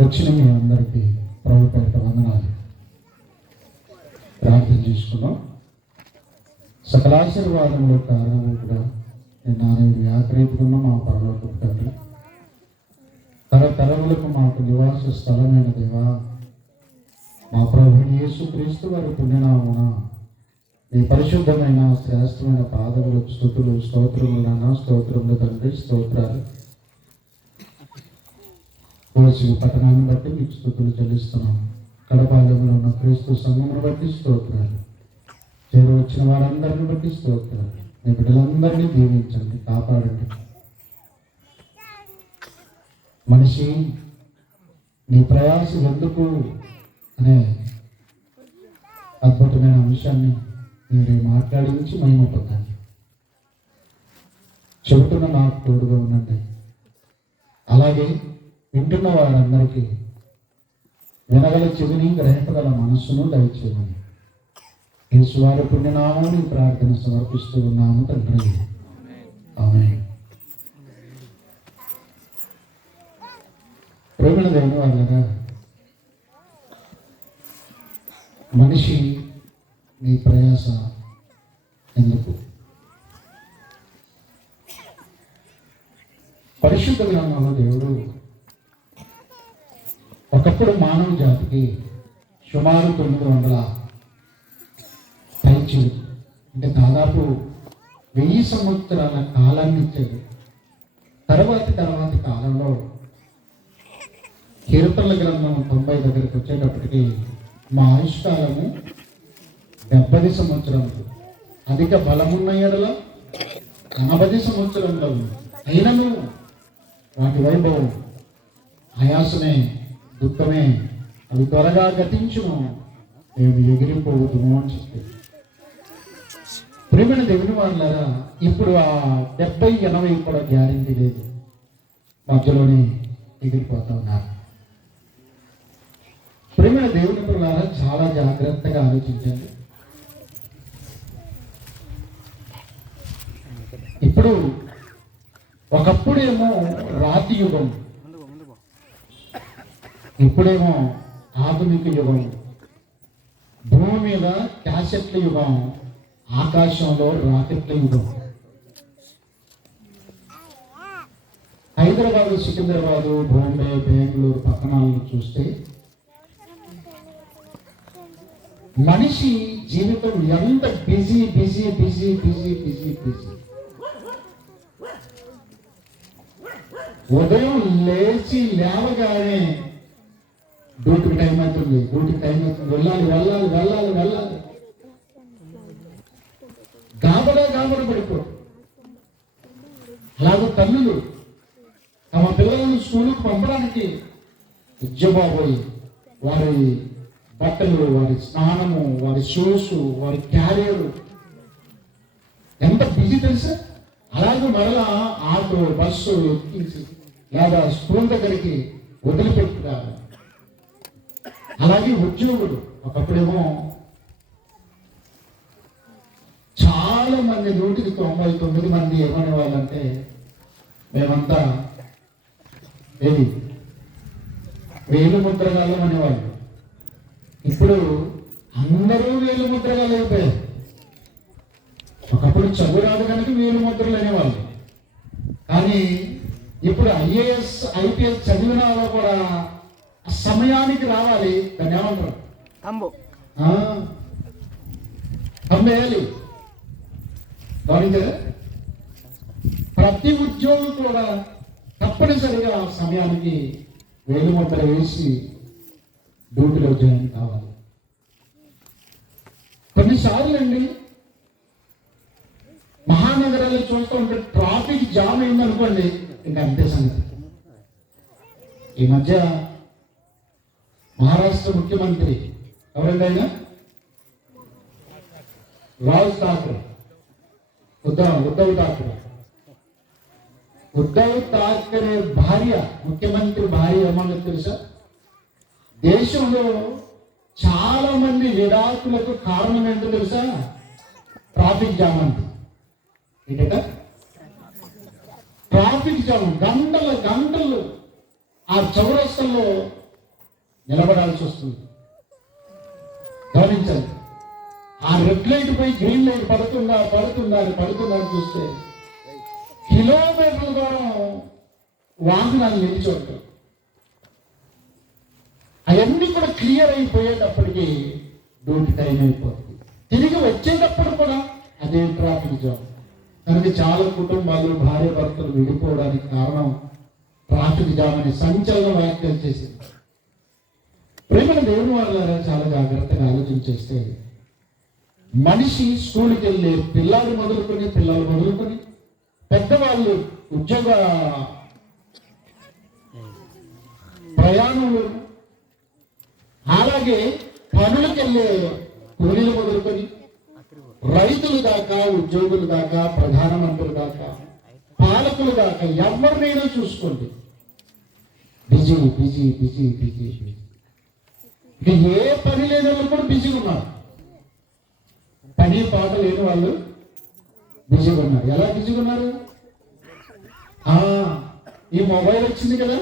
వచ్చిన మీ అందరికీ ప్రభు పేరిట వందనాలు. ప్రార్థన చేసుకున్నాం. సకలాశీర్వాదంలో కారణము కూడా నేను ఆగ్రహించుకున్న మా పరలోకపు తండ్రి, తరతరములకు మాకు నివాస స్థలమైన దేవా, మా ప్రభుని యేసుక్రీస్తు వారి పుణ్యనామమున మీ పరిశుద్ధమైన శ్రేష్టమైన పాదములకు స్తుతులు స్తోత్రములు నాన్న, స్తోత్రములు తండ్రి, స్తోత్రాలు. కోసి పట్టణాన్ని బట్టి మీకు స్తుతులు చెల్లిస్తున్నాం. కడపాలెంలో ఉన్న క్రీస్తు సంఘమును బట్టి స్తోత్రాలు. చేరు వచ్చిన వారందరిని బట్టి స్తోత్రాలు. మీ బిడ్డలందరినీ దీవించండి, కాపాడండి. మనిషి నీ ప్రయాసం ఎందుకు అనే అద్భుతమైన అంశాన్ని మీరు మాట్లాడించి మహిమ పొందండి. చెబుతున్న నాకు తోడుగా ఉండండి. అలాగే వింటున్న వారందరికీ వినగల చెవిని, గ్రహింపగల మనస్సును దయచేయమని యేసువారి పుణ్యనామాన్ని ప్రార్థన సమర్పిస్తూ ఉన్నాము తండ్రి. ఆమేన్. ప్రేమల దేవుని వాళ్ళగా, మనిషి నీ ప్రయాస ఎందుకు? పరిశుద్ధ గ్రంథంలో దేవుడు ఒకప్పుడు మానవ జాతికి సుమారు 900 పైచిలు, అంటే దాదాపు 1000 సంవత్సరాల కాలాన్ని ఇచ్చేది. తర్వాతి కాలంలో కీర్తనల గ్రంథం 90 దగ్గరికి వచ్చేటప్పటికి మా ఆయుష్కాలము 70 సంవత్సరములు, అధిక బలమున్న ఎడల 80 సంవత్సరంలో అయినను వాటి వైభవం ఆయాసమే, దుఃఖమే, అవి త్వరగా గతించును, మేము ఎగిరిపోవద్దుము అని చెప్పి. ప్రేమైన దేవుని వాళ్ళారా, ఇప్పుడు ఆ 70-80 కూడా గ్యారెంటీ లేదు, మధ్యలోనే ఎగిరిపోతా ఉన్నారు. ప్రేమైన దేవుని పిల్లలారా, చాలా జాగ్రత్తగా ఆలోచించండి. ఇప్పుడు ఒకప్పుడేమో రాతి యుగం, ఇప్పుడేమో ఆధునిక యుగం. భూమి మీద క్యాసెట్ల యుగం, ఆకాశంలో రాకెట్ల యుగం. హైదరాబాదు, సికింద్రాబాదు, బాంబే, బెంగళూరు పట్టణాలను చూస్తే మనిషి జీవితం ఎంత busy busy busy busy busy busy. ఉదయం లేవగానే డ్యూటీకి టైం అవుతుంది, వెళ్ళాలి వెళ్ళాలి వెళ్ళాలి వెళ్ళాలి, గాబర పడిపో. అలాగే తల్లులు తమ పిల్లలను స్కూలుకు పంపడానికి ఉద్యమపోయి వారి బట్టలు, వారి స్నానము, వారి షూస్, వారి క్యారియర్ ఎంత బిజీ తెలుసా. అలాగే మరలా ఆటో, బస్సు ఎక్కించి లేదా స్కూల్ దగ్గరికి వదిలిపెట్టుతారు. అలాగే ఉద్యోగులు, ఒకప్పుడేమో చాలా మంది 199 మంది ఏమనే వాళ్ళంటే మేమంతా ఏది వేలు ముద్రగాళ్ళు అనేవాళ్ళు. ఇప్పుడు అందరూ వేలు ముద్రగాళ్ళు అయిపోయారు. ఒకప్పుడు చదువు రాదు కనుక వేలు ముద్రలు అనేవాళ్ళు, కానీ ఇప్పుడు IAS IPS చదివిన వాళ్ళు కూడా సమయానికి రావాలి. దాన్ని ఏమంటారు? వేయాలి. గమనించారా? ప్రతి ఉద్యోగం కూడా తప్పనిసరిగా సమయానికి వేలుముద్ర వేసి డ్యూటీలో జాయిన్ కావాలి. కొన్నిసార్లు అండి మహానగరాల్లో చూస్తూ ఉంటే ట్రాఫిక్ జామ్ అయిందనుకోండి, ఇంకా అంతే సంగతి. ఈ మధ్య మహారాష్ట్ర ముఖ్యమంత్రి ఎవరండి ఆయన? రాజ్ ఠాకరే, ఉద్ధవ్ ఠాకరే. ఉద్ధవ్ ఠాకరే భార్య, ముఖ్యమంత్రి భార్య ఏమన్నా తెలుసా? దేశంలో చాలా మంది విడాకులకు కారణం ఏంటో తెలుసా? ట్రాఫిక్ జామ్ అంటే. ఏంటంట? ట్రాఫిక్ జామ్, గంటలు ఆ చౌరస్తల్లో నిలబడాల్సి వస్తుంది. గమనించండి, ఆ రెడ్ లైట్ పోయి గ్రీన్ లైట్ పడుతుందా అని చూస్తే కిలోమీటర్ల దూరం వాహనాలు నిలిచి ఉంటాయి. అవన్నీ కూడా క్లియర్ అయిపోయేటప్పటికి డ్యూటీ టైం అయిపోతుంది. తిరిగి వచ్చేటప్పుడు కూడా అదే ట్రాఫిక్ జామ్. కనుక చాలా కుటుంబాలు భార్య భర్తలు విడిపోవడానికి కారణం ట్రాఫిక్ జామ్ అని సంచలన వ్యాఖ్యలు చేసింది. ప్రేమను దేవుని వాళ్ళారా చాలా జాగ్రత్తగా ఆలోచించేస్తే మనిషి స్కూల్కి వెళ్ళే పిల్లలు మొదలుకొని పెద్దవాళ్ళు ఉద్యోగ ప్రయాణంలో, అలాగే పనులకు వెళ్ళే కూలీలు మొదలుకొని రైతులు దాకా, ఉద్యోగులు దాకా, ప్రధానమంత్రులు దాకా, పాలకులు దాకా ఎవరినైనా చూసుకోండి, busy busy busy busy busy. ఇక ఏ పని లేని వాళ్ళు కూడా బిజీగా ఉన్నారు. పని పాట లేని వాళ్ళు బిజీగా ఉన్నారు. ఎలా బిజీగా ఉన్నారు? ఈ మొబైల్ వచ్చింది కదా,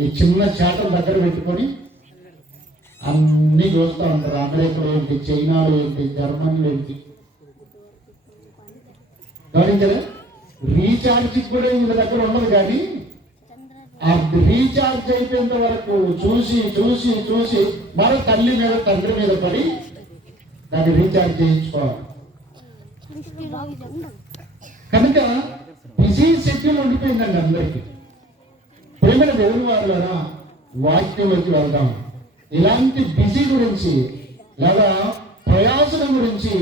ఈ చిన్న చాటల దగ్గర పెట్టుకొని అన్ని చూస్తూ ఉంటారు. అమెరికాలో ఏంటి, చైనాలో ఏంటి, జర్మనీలో ఏంటి. గమనించరా? రీఛార్జ్ కూడా వీళ్ళ దగ్గర ఉండదు, కానీ ఆ రీఛార్జ్ అయిపోయేంత వరకు చూసి చూసి చూసి మన తల్లి మీద తండ్రి మీద పడి దాన్ని రీఛార్జ్ చేయించుకోవాలి. కనుక బిజీ షెడ్యూల్ ఉండిపోయిందండి అందరికీ. ప్రేమైన దేవుని వారులారా, వాక్యంలోకి వెళ్దాం. ఇలాంటి బిజీ గురించి లేదా ప్రయాసల గురించి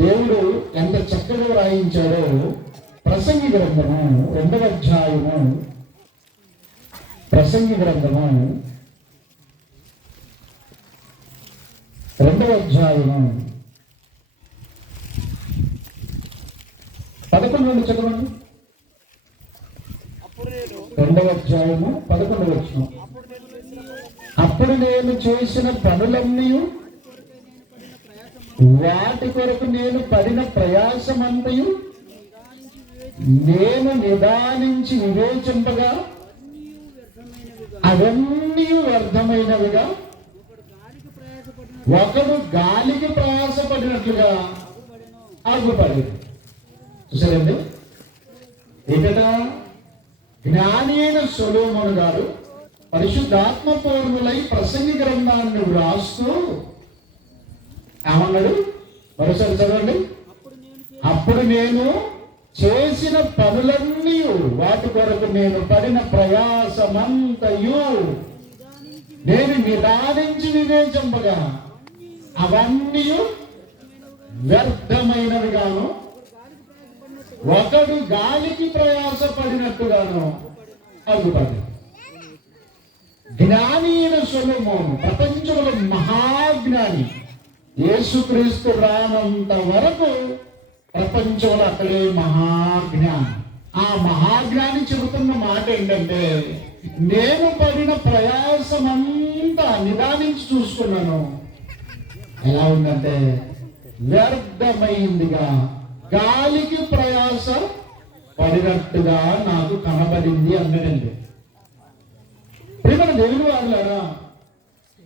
దేవుడు ఎంత చక్కగా రాయించాడో ప్రసంగి గ్రంథము 2వ అధ్యాయము 2వ అధ్యాయము 11 చదవండి. 2వ అధ్యాయము 11 వచనం. అప్పుడు నేను చేసిన పనులన్నీ, వాటి కొరకు నేను పడిన ప్రయాసమంతయు నేను నిదానించి వివేచింపగా అవన్నీ వ్యర్థమైనవిగా, ఒకడు గాలికి ప్రయాసపడినట్లుగా ఆగుపడి. చూసారండి, ఇక్కడ జ్ఞాని అయిన సొలొమోను గారు పరిశుద్ధాత్మ పూర్ణులై ప్రసంగి గ్రంథాన్ని వ్రాస్తూ ఏమన్నాడు? మరోసారి చదవండి. అప్పుడు నేను చేసిన పనులన్నీ, వాటి కొరకు నేను పడిన ప్రయాసమంతయు నేను నిదానించి వివేచింపగా అవన్నీ వ్యర్థమైనవిగాను, ఒకడు గాలికి ప్రయాసపడినట్టుగాను అగుపడి. జ్ఞాని అయిన సొలొమోను ప్రపంచంలో మహాజ్ఞాని. యేసుక్రీస్తు రానంత వరకు ప్రపంచంలో అక్కడే మహాజ్ఞాని. ఆ మహాజ్ఞాని చెబుతున్న మాట ఏంటంటే, నేను పడిన ప్రయాసమంతా నిదానించి చూసుకున్నాను. ఎలా ఉందంటే వ్యర్థమైందిగా, గాలికి ప్రయాస పడినట్టుగా నాకు కనబడింది అన్నాడండి. ప్రియమైన దేవుని వారులారా,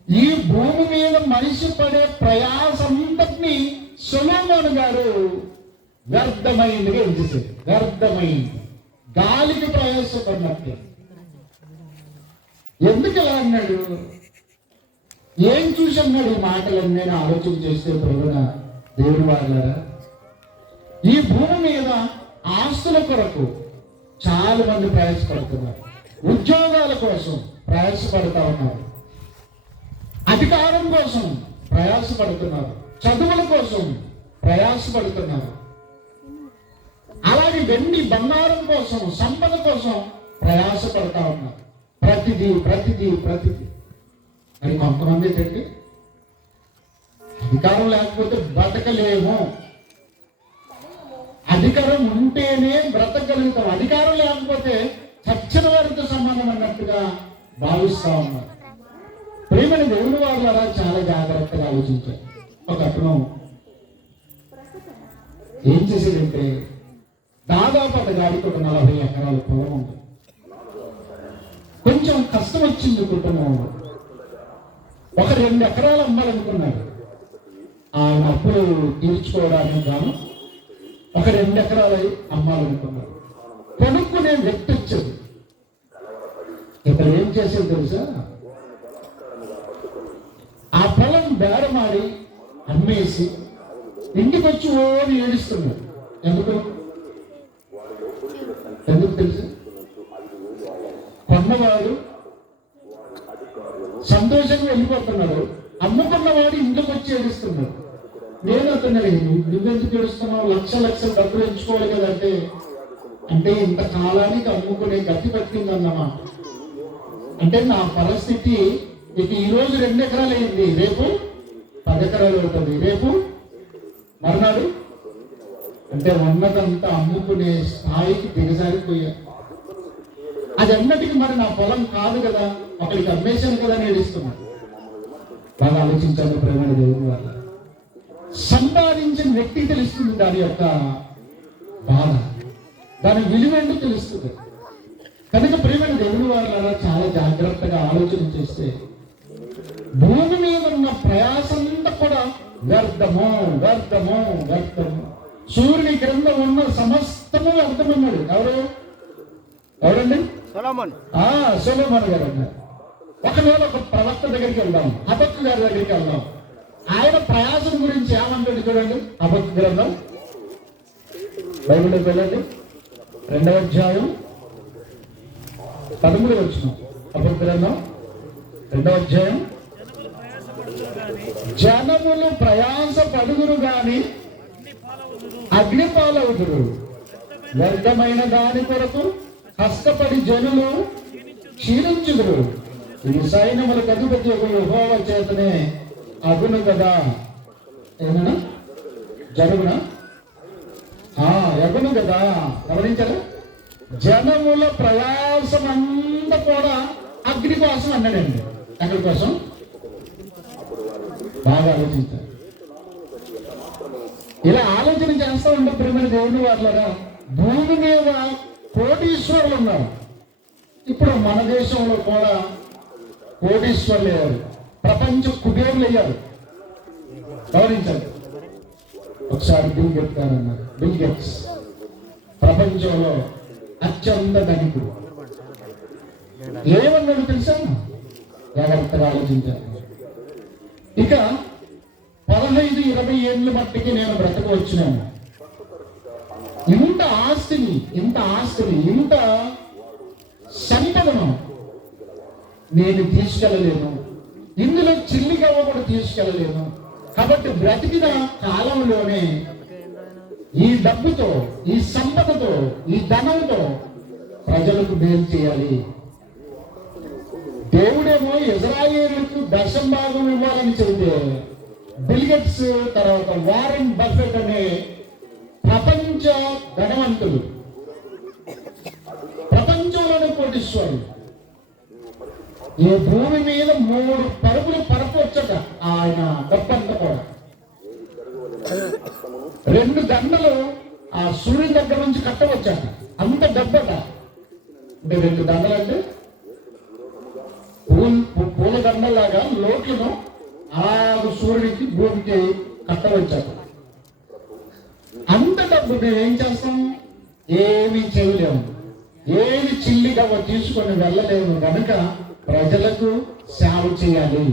ఈ భూమి మీద మనిషి పడే ప్రయాసంతటిని సొలొమోను గారు వ్యర్థమైందిగా ఎంచేసాడు. వ్యర్థమైంది, గాలికి ప్రయాసపడినట్టు. ఎందుకు ఎలా అన్నాడు? ఏం చూసి అన్నాడు ఈ మాటలన్నీ నేను ఆలోచన చేస్తే ప్రభువున దేవుని వారులారా, ఈ భూమి మీద ఆస్తుల కొరకు చాలా మంది ప్రయాసపడుతున్నారు. ఉద్యోగాల కోసం ప్రయాసపడుతూ ఉన్నారు. అధికారం కోసం ప్రయాసపడుతున్నారు. చదువుల కోసం ప్రయాసపడుతున్నారు. అలాగే వెండి బంగారం కోసం, సంపద కోసం ప్రయాసపడుతూ ఉన్నారు. ప్రతిదీ ప్రతిదీ ప్రతిదీ. మరి కొంతమంది ఏంటంటే అధికారం లేకపోతే బ్రతకలేము, అధికారం ఉంటేనే బ్రతకగలుగుతాం, అధికారం లేకపోతే చచ్చిన వారితో సంబంధం అన్నట్టుగా భావిస్తా ఉన్నారు. ప్రేమని దేవుని వారులారా చాలా జాగ్రత్తగా ఆలోచించారు. ఒక అతను ఏం చేసేదంటే, దాదాపు అతగాడికి ఒక 40 ఎకరాల పొలం ఉంది. కొంచెం కష్టం వచ్చింది కుటుంబంలో. ఒక 2 ఎకరాలు అమ్మాలనుకున్నాడు. ఆయన అప్పులు తీర్చుకోవడానికి గాను ఒక 2 ఎకరాలు అమ్మాలనుకున్నాడు. కొనుక్కునే వ్యక్తి వచ్చాడు. ఇక్కడ ఏం చేసేది తెలుసా? ఆ పొలం బేరమాడి అమ్మేసి ఇంటికి వచ్చి ఓని ఏడుస్తున్నాడు. ఎందుకు తెలుసా? కొన్నవాడు సంతోషంగా వెళ్ళిపోతున్నాడు, అమ్ముకున్నవాడు ఇంటికి వచ్చి ఏడుస్తున్నాడు. నేను అతను నువ్వెందుకు ఏడుస్తున్నావు? లక్షలు డబ్బులు ఎంచుకోవాలి కదంటే, అంటే ఇంత కాలానికి అమ్ముకునే గతి పట్టిందన్నమాట. అంటే నా పరిస్థితి ఇక ఈరోజు 2 ఎకరాలు అయింది, రేపు 10 ఎకరాలు అవుతుంది, రేపు మర్నాడు అంటే ఉన్నదంతా అమ్ముకునే స్థాయికి దిగజారిపోయా. అది అన్నటికి మరి నా పొలం కాదు కదా, అక్కడికి అమ్మేశాను కదా అని ఏడుస్తున్నాడు. బాగా ఆలోచించాను ప్రేమ దేవుని వల్ల. సంపాదించిన వ్యక్తికి తెలుస్తుంది దాని యొక్క బాధ, దాని విలువేంటో తెలుస్తుంది. కనుక ప్రేమ దేవుని వాళ్ళ చాలా జాగ్రత్తగా ఆలోచన చేస్తే భూమి మీద ఉన్న ప్రయాసంతా కూడా వ్యర్థము. సూర్యుని క్రింద ఉన్న సమస్తము వ్యర్థమన్నాడు. ఎవరండి? సొలొమోను గారు అన్నారు. ఒకవేళ ఒక ప్రవక్త దగ్గరికి వెళ్దాం, హబక్కు గారి దగ్గరికి వెళ్దాం. ఆయన ప్రయాసం గురించి ఏమంటాడు చూడండి. హబక్కు గ్రంథం బైబిల్లోకి వెళ్ళండి, 2వ అధ్యాయం 13వ వచనం. హబక్కు గ్రంథం 2వ అధ్యాయం. జనములు ప్రయాస పడుగురు గాని అగ్ని పాలవుదురు, వ్యర్థమైన దాని కొరకు కష్టపడి జనులు క్షీణించుదురు. ఇది సైన్యములకు అధిపతి యెహోవా చేతనే అగును కదా. ఏమన్నా జరుగునా? ఎగును కదా. గమనించారా? జనముల ప్రయాసం అంతా కూడా అగ్ని కోసం అన్నాడండి. ఎక్కడి కోసం? బాగా ఆలోచించారు. ఇలా ఆలోచన చేస్తూ ఉంటే ప్రేమ దేవుని వాళ్ళగా భూమి మీద కోటీశ్వరులు ఉన్నారు. ఇప్పుడు మన దేశంలో కూడా కోటీశ్వరులు అయ్యారు, ప్రపంచ కుబేరులు అయ్యారు. గమనించండి. ఒకసారి బిల్ గేట్స్ గారు అన్నారు. బిల్ గేట్స్ ప్రపంచంలో అత్యంత ధనికుడు. ఏమన్నాడు తెలుసా? జాగ్రత్తగా ఆలోచించారు. ఇక 15-20 ఏళ్ళు మట్టికి నేను బ్రతకవచ్చున్నాను. ఇంత ఆస్తిని, ఇంత సంపదను నేను తీసుకెళ్ళలేను, ఇందులో చిల్లిగవ్వ కూడా తీసుకెళ్ళలేను. కాబట్టి బ్రతికిన కాలంలోనే ఈ డబ్బుతో, ఈ సంపదతో, ఈ ధనంతో ప్రజలకు మేలు చేయాలి. దేవుడేమో ఇజ్రాయేలుకు 10వ భాగం ఇవ్వాలని చెబితే, బిల్ గేట్స్ తర్వాత వారెన్ బఫెట్ అనే ప్రపంచ ధనవంతులు, ప్రపంచంలోనే కోటీశ్వరులు, ఈ భూమి మీద 3 పరుగులు పరపొచ్చట. ఆయన డబ్బంతా కూడా 2 దండలు ఆ సూర్యుని దగ్గర నుంచి కట్టవచ్చట. అంత డబ్బట. అంటే 2 దండలు అంటే పూల దండలాగా లోట్లను అలాగ సూర్యుడికి భూమికి కట్టవచ్చట. అంత డబ్బు మేము ఏం చేస్తాం? ఏమీ చేయలేము, ఏమి చిల్లిగా తీసుకొని వెళ్ళలేము. కనుక ప్రజలకు సేవ చేయాలి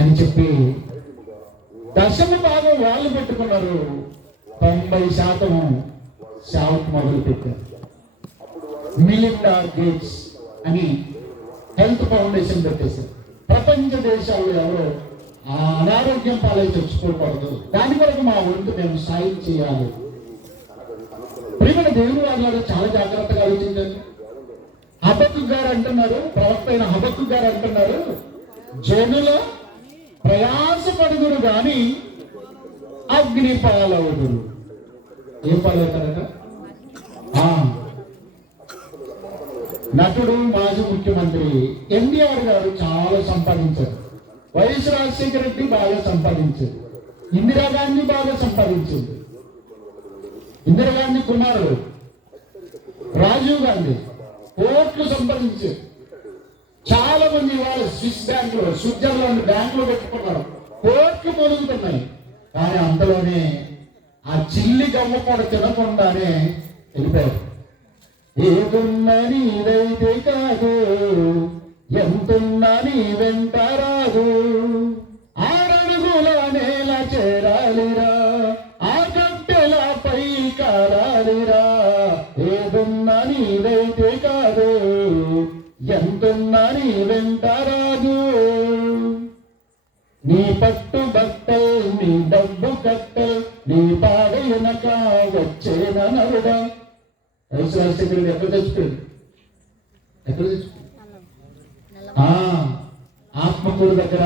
అని చెప్పి 10వ భాగం వాళ్ళు పెట్టుకున్నారు. 90% సేవకు మొదలు పెట్టారు. మిలిండా గేట్స్ అని హెల్త్ ఫౌండేషన్ పెట్టేశారు. ప్రపంచ దేశాల్లో ఎవరో అనారోగ్యం పాలై తెచ్చుకోకూడదు, దాని వరకు మా వంతు మేము సాయం చేయాలి. ప్రియమైన దేవుని వాళ్ళ చాలా జాగ్రత్తగా ఆలోచించండి. హబక్కు గారు అంటున్నారు, ప్రవక్త అయిన హబక్కు గారు అంటున్నారు, జనుల ప్రయాసపడుదురు గాని అగ్ని పాలవుదురు. ఏం పాలవుతారట? నటుడు, మాజీ ముఖ్యమంత్రి ఎన్టీఆర్ గారు చాలా సంపాదించారు. వైఎస్ రాజశేఖర రెడ్డి బాగా సంపాదించారు. ఇందిరాగాంధీ బాగా సంపాదించింది. ఇందిరాగాంధీ కుమారుడు రాజీవ్ గాంధీ కోట్లు సంపాదించారు. చాలా మంది వాళ్ళు స్విస్ బ్యాంకులో, స్విట్జర్లాండ్ బ్యాంకులో పెట్టుకున్నారు, కోట్లు మొదలుతున్నాయి. కానీ అంతలోనే ఆ చిల్లి గమ్మ కూడా తినకుండానే వెళ్ళిపోయారు. ఏదున్నా నీదైతే కాదు, ఎంతున్నా నీ వెంట రాదు, 6 అడుగుల నేల చేరాలిరా, ఆ గట్టెల పై కారాలిరా. ఏదున్నా నీదైతే కాదు, ఎంతున్నా నీ వెంట రాదు, నీ పట్టు బట్టల్ నీ డబ్బు కట్టల్, నీ పాడ వెనక వచ్చేన నరుడా. రాజశేఖరుడు ఎక్కడ తెచ్చుకోడు, ఎక్కడ తెచ్చుకోడు? ఆత్మకూరు దగ్గర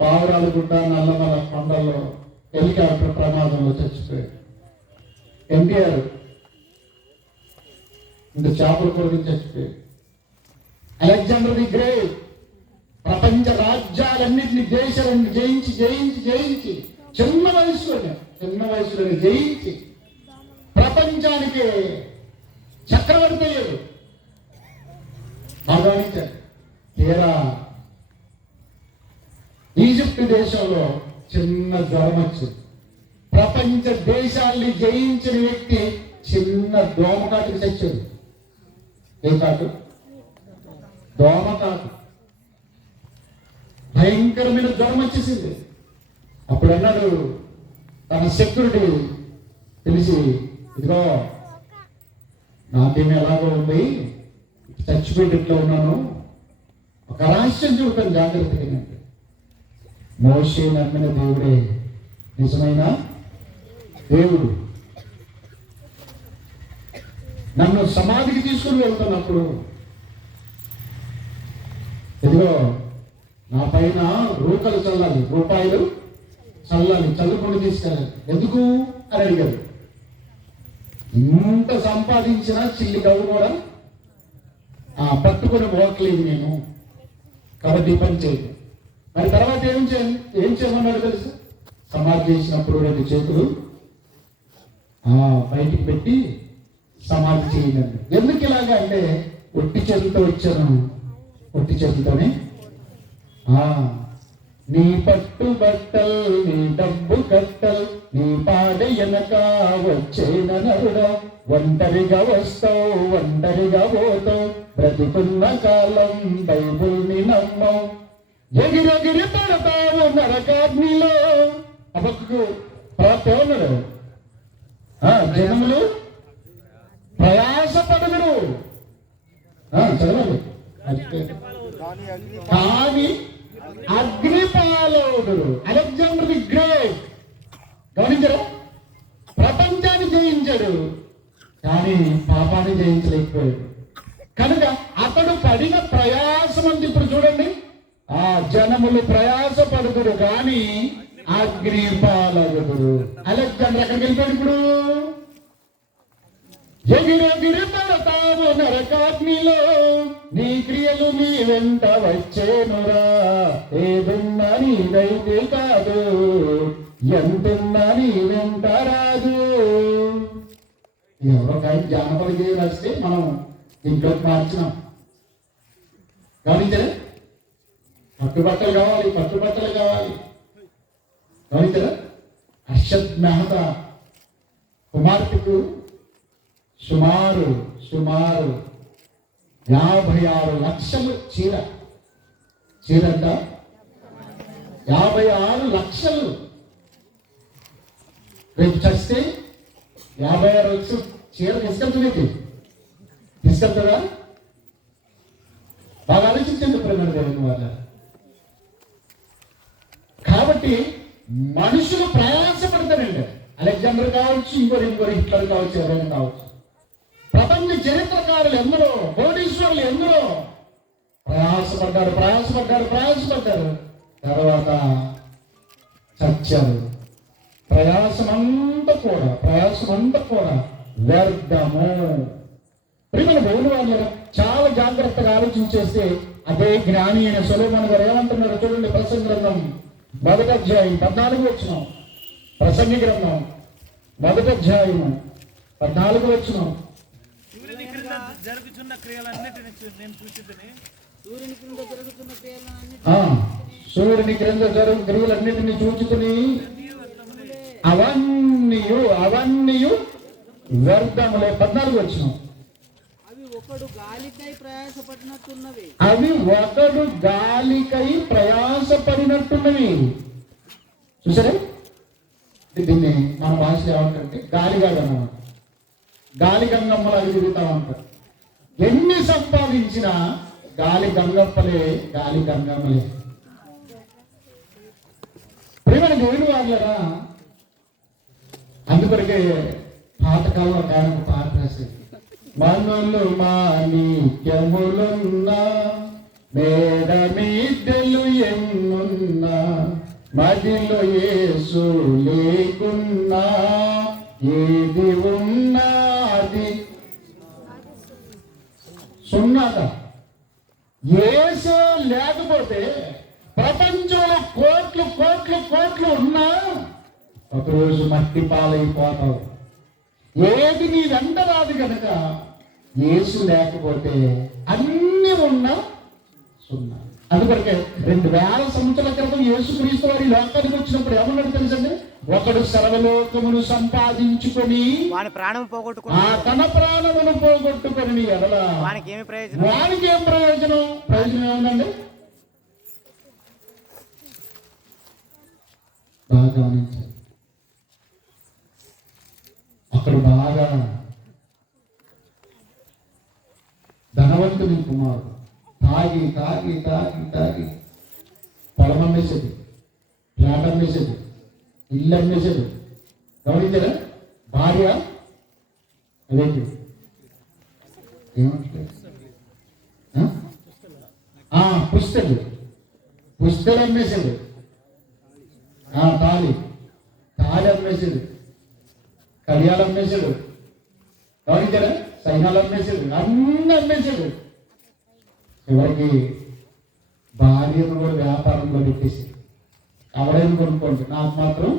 పావురాలగుట్ట నల్లమల కొండల్లో హెలికాప్టర్ ప్రమాదంలో చచ్చిపోయాడు. ఎన్టీఆర్ ఇంకా చేపల కొరకు చచ్చిపోయాడు. అలెగ్జాండర్ ది గ్రేట్ ప్రపంచ రాజ్యాలన్నింటినీ, దేశాలన్నీ జయించి జయించి జయించి చిన్న వయసులోనే జయించి ప్రపంచానికి చక్రవర్తి అయ్యాడు. బాగానిచ్చాడు. తీరా ఈజిప్ట్ దేశంలో చిన్న జ్వరం వచ్చింది. ప్రపంచ దేశాల్ని జయించిన వ్యక్తి చిన్న దోమకాటుకి చచ్చాడు. ఏ కాటు? దోమకాటు. భయంకరమైన జ్వరం వచ్చేసింది. అప్పుడు అన్నాడు తన సెక్యూరిటీ తెలిసి, ఇదిగో నాకేమి ఎలాగో ఉంది, చచ్చిపోయేటట్లో ఉన్నాను, ఒక రహస్యం చూపుతాను జాగ్రత్తగా. మోషే నమ్మిన దేవుడే నిజమైన దేవుడు. నన్ను సమాధికి తీసుకుని వెళ్తున్నప్పుడు ఇదిగో నా పైన రూకలు చల్లాలి, రూపాయలు చల్లాలి, చల్లుకొని తీసుకెళ్ళాలి. ఎందుకు అని అడిగారు. ఇంత సంపాదించినా చిల్లి గవ్వు కూడా పట్టుకొని పోవట్లేదు నేను, కాబట్టి ఈ పని చేయదు. మరి తర్వాత ఏం చేయమన్నాడు తెలుసు? సమాధి చేసినప్పుడు 2 చేతులు బయటికి పెట్టి సమాధి చేయండి. ఎందుకు ఇలాగా అంటే, ఒట్టి చేతులతో వచ్చాను, ఒట్టి చేతులతోనే నీ పట్టు బట్టల్ నీ డబ్బు కట్టల్, నీ పాడ వెనక వచ్చేన నరుడా. ఒంటరిగా వస్తావు, ఒంటరిగా పోతావు, బ్రతికున్న కాలం బైబుల్ని నమ్మవు, ఎగిరెగిరి పడతావు నరకాగ్నిలో. అబక్కు ఉన్నాడు. జనములు ప్రయాసపడదురు, చదవాలి, కానీ అగ్నిపాలవుడు. అలెగ్జాండర్ ది గ్రేట్ గమనించరు, ప్రపంచాన్ని జయించాడు కానీ పాపాన్ని జయించలేకపోయాడు. కనుక అతడు పడిన ప్రయాసం అంతా ఇప్పుడు చూడండి, ఆ జనములు ప్రయాసపడుతురు కానీ అగ్నిపాలవుడు. అలెగ్జాండర్ ఎక్కడికి వెళ్ళిపోయాడు ఇప్పుడు? ఎగిరెగిరి పడతావు నరకాగ్నిలో, నీ క్రియలు నీ వెంట వచ్చేనురా. ఏదున్నా నీదైతే కాదు, ఎంతున్నా నీ వెంట రాదు. ఎవరో కానీ జానపద గేయం వస్తే మనం ఇంట్లోకి మార్చినాం. గమనించరా? పట్టుబట్టలు కావాలి, పట్టుబట్టలు కావాలి. గమనించరా? హర్షద్ మెహతా కుమార్తెకు సుమారు 56 లక్షలు చీర అంట, 56 లక్షలు. రేపు చస్తే 56 లక్షలు చీర తీసుకెళ్తారా? బాగా ఆలోచించండి ప్రేమ దేవుని వల్ల. కాబట్టి మనుషులు ప్రయాసపడతారండి. అలెగ్జాండర్ కావచ్చు, ఇంకోరి హిట్లర్ కావచ్చు, ఎవరైనా కావచ్చు. ప్రపంచ చరిత్రకారులు ఎందరో, కోటీశ్వరులు ఎందరో ప్రయాసపడ్డారు, తర్వాత చచ్చారు. ప్రయాసమంతా కూడా వ్యర్థము. ప్రియమైన దేవుని వాళ్ళు చాలా జాగ్రత్తగా ఆలోచించేస్తే అదే జ్ఞాని అయిన సొలొమోను గారు ఏమంటున్నారో చూడండి. ప్రసంగి గ్రంథం 1వ అధ్యాయం 14వ వచనం. ప్రసంగి గ్రంథం 1వ అధ్యాయం 14వ వచనం. జరుగుతున్న క్రియలన్నిటిని నేను చూసితిని. సూర్యుని క్రింద జరుగుతున్న క్రియలన్నిటిని సూర్యుని క్రింద జరుగు క్రియలన్నిటిని చూచుకుని అవన్నీ వ్యర్థములే. 14 వచ్చిన అవి ఒకడు గాలికై ప్రయాసపడినట్టున్నవి. చూసారా, దీన్ని మన భాష ఏమంటే గాలిగాడు అన్నమాట. గాలి గంగమ్మలు అవి తిరుగుతా ఉంటారు. ఎన్ని సంపాదించినా గాలి గంగప్పలే, గాలి గంగమ్మలే. ప్రేమని దేవుని వాళ్ళరా, అందుకొరకే పాతకాలంలో ఒక ఆయన పాట రాసేది. మనులు మాణిక్యములున్నా మేడమిద్దెలు ఎన్నున్నా మదిలో యేసు లేకున్నా ఏది ఉన్నా అది సున్నాగా. యేసు లేకపోతే ప్రపంచంలో కోట్లు కోట్లు కోట్లు ఉన్నా ఒకరోజు మట్టి పాలైపోతావు. ఏది నీ వెంట రాదు కనుక యేసు లేకపోతే అన్ని ఉన్నా సున్నా. అందుకొరకే 2000 సంవత్సరాల క్రితం యేసుక్రీస్తు వారి లోకానికి వచ్చినప్పుడు ఏమన్నాడు తెలుసండి? ఒకడు సర్వలోకమును సంపాదించుకొని వాని ప్రాణం పోగొట్టుకుని తన ప్రాణమును పోగొట్టుకొని ఎడల వానికి ఏం ప్రయోజనం? ప్రయోజనం ఏముందండి? బాగా గమనించాలి. అక్కడ బాగా ధనవంతుని కుమారుడు తాగి తాగి తాగి తాగి పొలం అమ్మేసేది, ఫ్లాట్ అమ్మేసేది, ఇల్లు అమ్మేసేది. గమనించారా? భార్య అదేంటి ఏమంటారు, పుస్తలు అమ్మేసేది, తాళి అమ్మేసేది, కడియాలు అమ్మేసాడు. గమనించారా? సైనాలు అమ్మేసాడు, అన్ని అమ్మేసాడు. చివరికి భార్యను కూడా వ్యాపారంలో పెట్టేసి ఎవరైనా కొనుక్కోండి, నాకు మాత్రం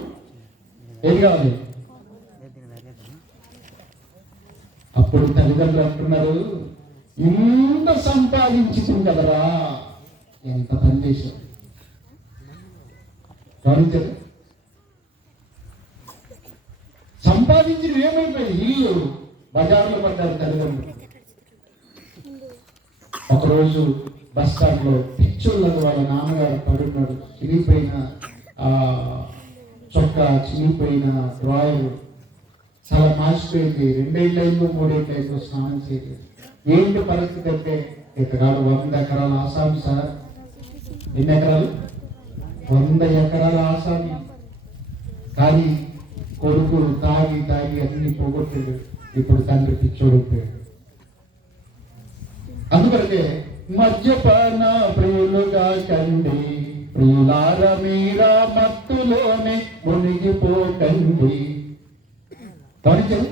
ఏది కావాలి. అప్పుడు తల్లిదండ్రులు అంటున్నారు, ఇంత సంపాదించింది కదరా, ఎంత పని చేశావు. గమనించారు? సంపాదించి ఏమైపోయింది? ఇల్లు బజార్లో పడ్డారు తల్లిదండ్రులు. ఒకరోజు బస్ స్టాండ్ లో పిచ్చోళ్ళకు వాళ్ళ నాన్నగారు పడున్నాడు. చినిగిపోయిన చొక్కా, చినిగిపోయిన డ్రాయర్, చాలా మాసిపోయింది. 2 ఏళ్ళైందో 3 ఏళ్ళైందో స్నానం చేయలేదు. ఏంటి పరిస్థితి అంటే, ఎకరాలు 100 ఎకరాల ఆసామి సార్. ఎన్ని ఎకరాలు? 100 ఎకరాల ఆసామి. కానీ కొడుకు తాగి తాగి అన్ని పోగొట్టాడు. ఇప్పుడు తండ్రి పిచ్చోడిపోయాడు. అందుకొరకే మద్యపాన ప్రియులుగా కండి, ప్రియులార మీరా మత్తులోనే మునిగిపోకండి. గమనించండి,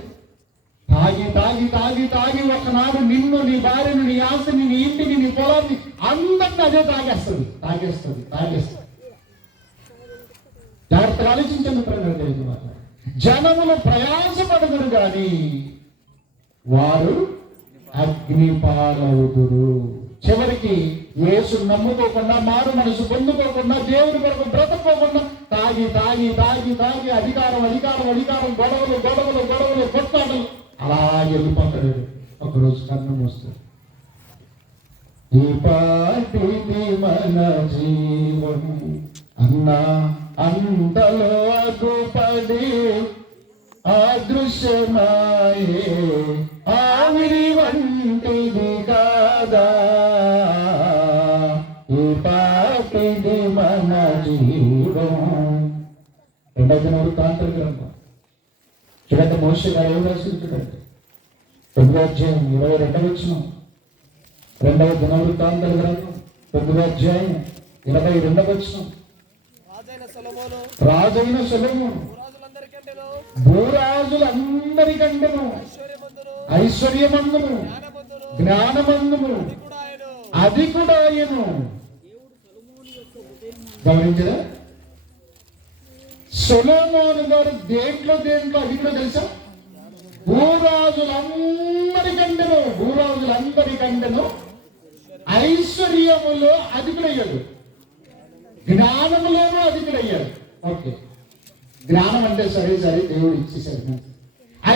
తాగి తాగి తాగి తాగి ఒకనాడు నిన్ను, నీ భార్యను, నీ ఆస్తిని, నీ ఇంటిని, నీ పొలాన్ని అందరినీ అదే తాగేస్తుంది. జాగ్రత్తగా ఆలోచించండి. ప్రజలు జనములు ప్రయాసపడుదురు గాని వారు అగ్ని పాలవుదురు. చివరికి యేసు నమ్ముకోకుండా, మారు మనసు పొందుకోకుండా, దేవుని కొరకు బ్రతకోకుండా తాగి తాగి తాగి తాగి అధికారం గొడవలు కొట్లాటలు అలా వెళ్ళిపోతాడు. ఒకరోజు కన్నం వస్తుంది. ఈ పాటిది మన జీవం అన్నా అంతలో అగుపడి అదృశ్యమాయే ఆవిరి వంటిది కాదా, ఈ పాటిది మన జీవం. 2వ దినవృత్తాంతల గ్రంథం చూడండి. మోషే గారు ఏం రాసింది చూడండి. 9వ అధ్యాయం 22వ వచనం. 2వ దినవృత్తాంతల గ్రంథం 9వ అధ్యాయం 22వ వచనం. రాజైన సొలొమోను భూరాజులందరికంటేను ఐశ్వర్యమందును జ్ఞానమందును అది కూడా ఆయను. గమనించరా? సొలొమోను గారు దేంట్లో అది కూడా తెలుసా? భూరాజులందరికంటేను ఐశ్వర్యములో అధికుడయ్యాడు, జ్ఞానములోనూ అధికుడయ్యాడు. ఓకే, జ్ఞానం అంటే సరే దేవుడు ఇచ్చేసాడు.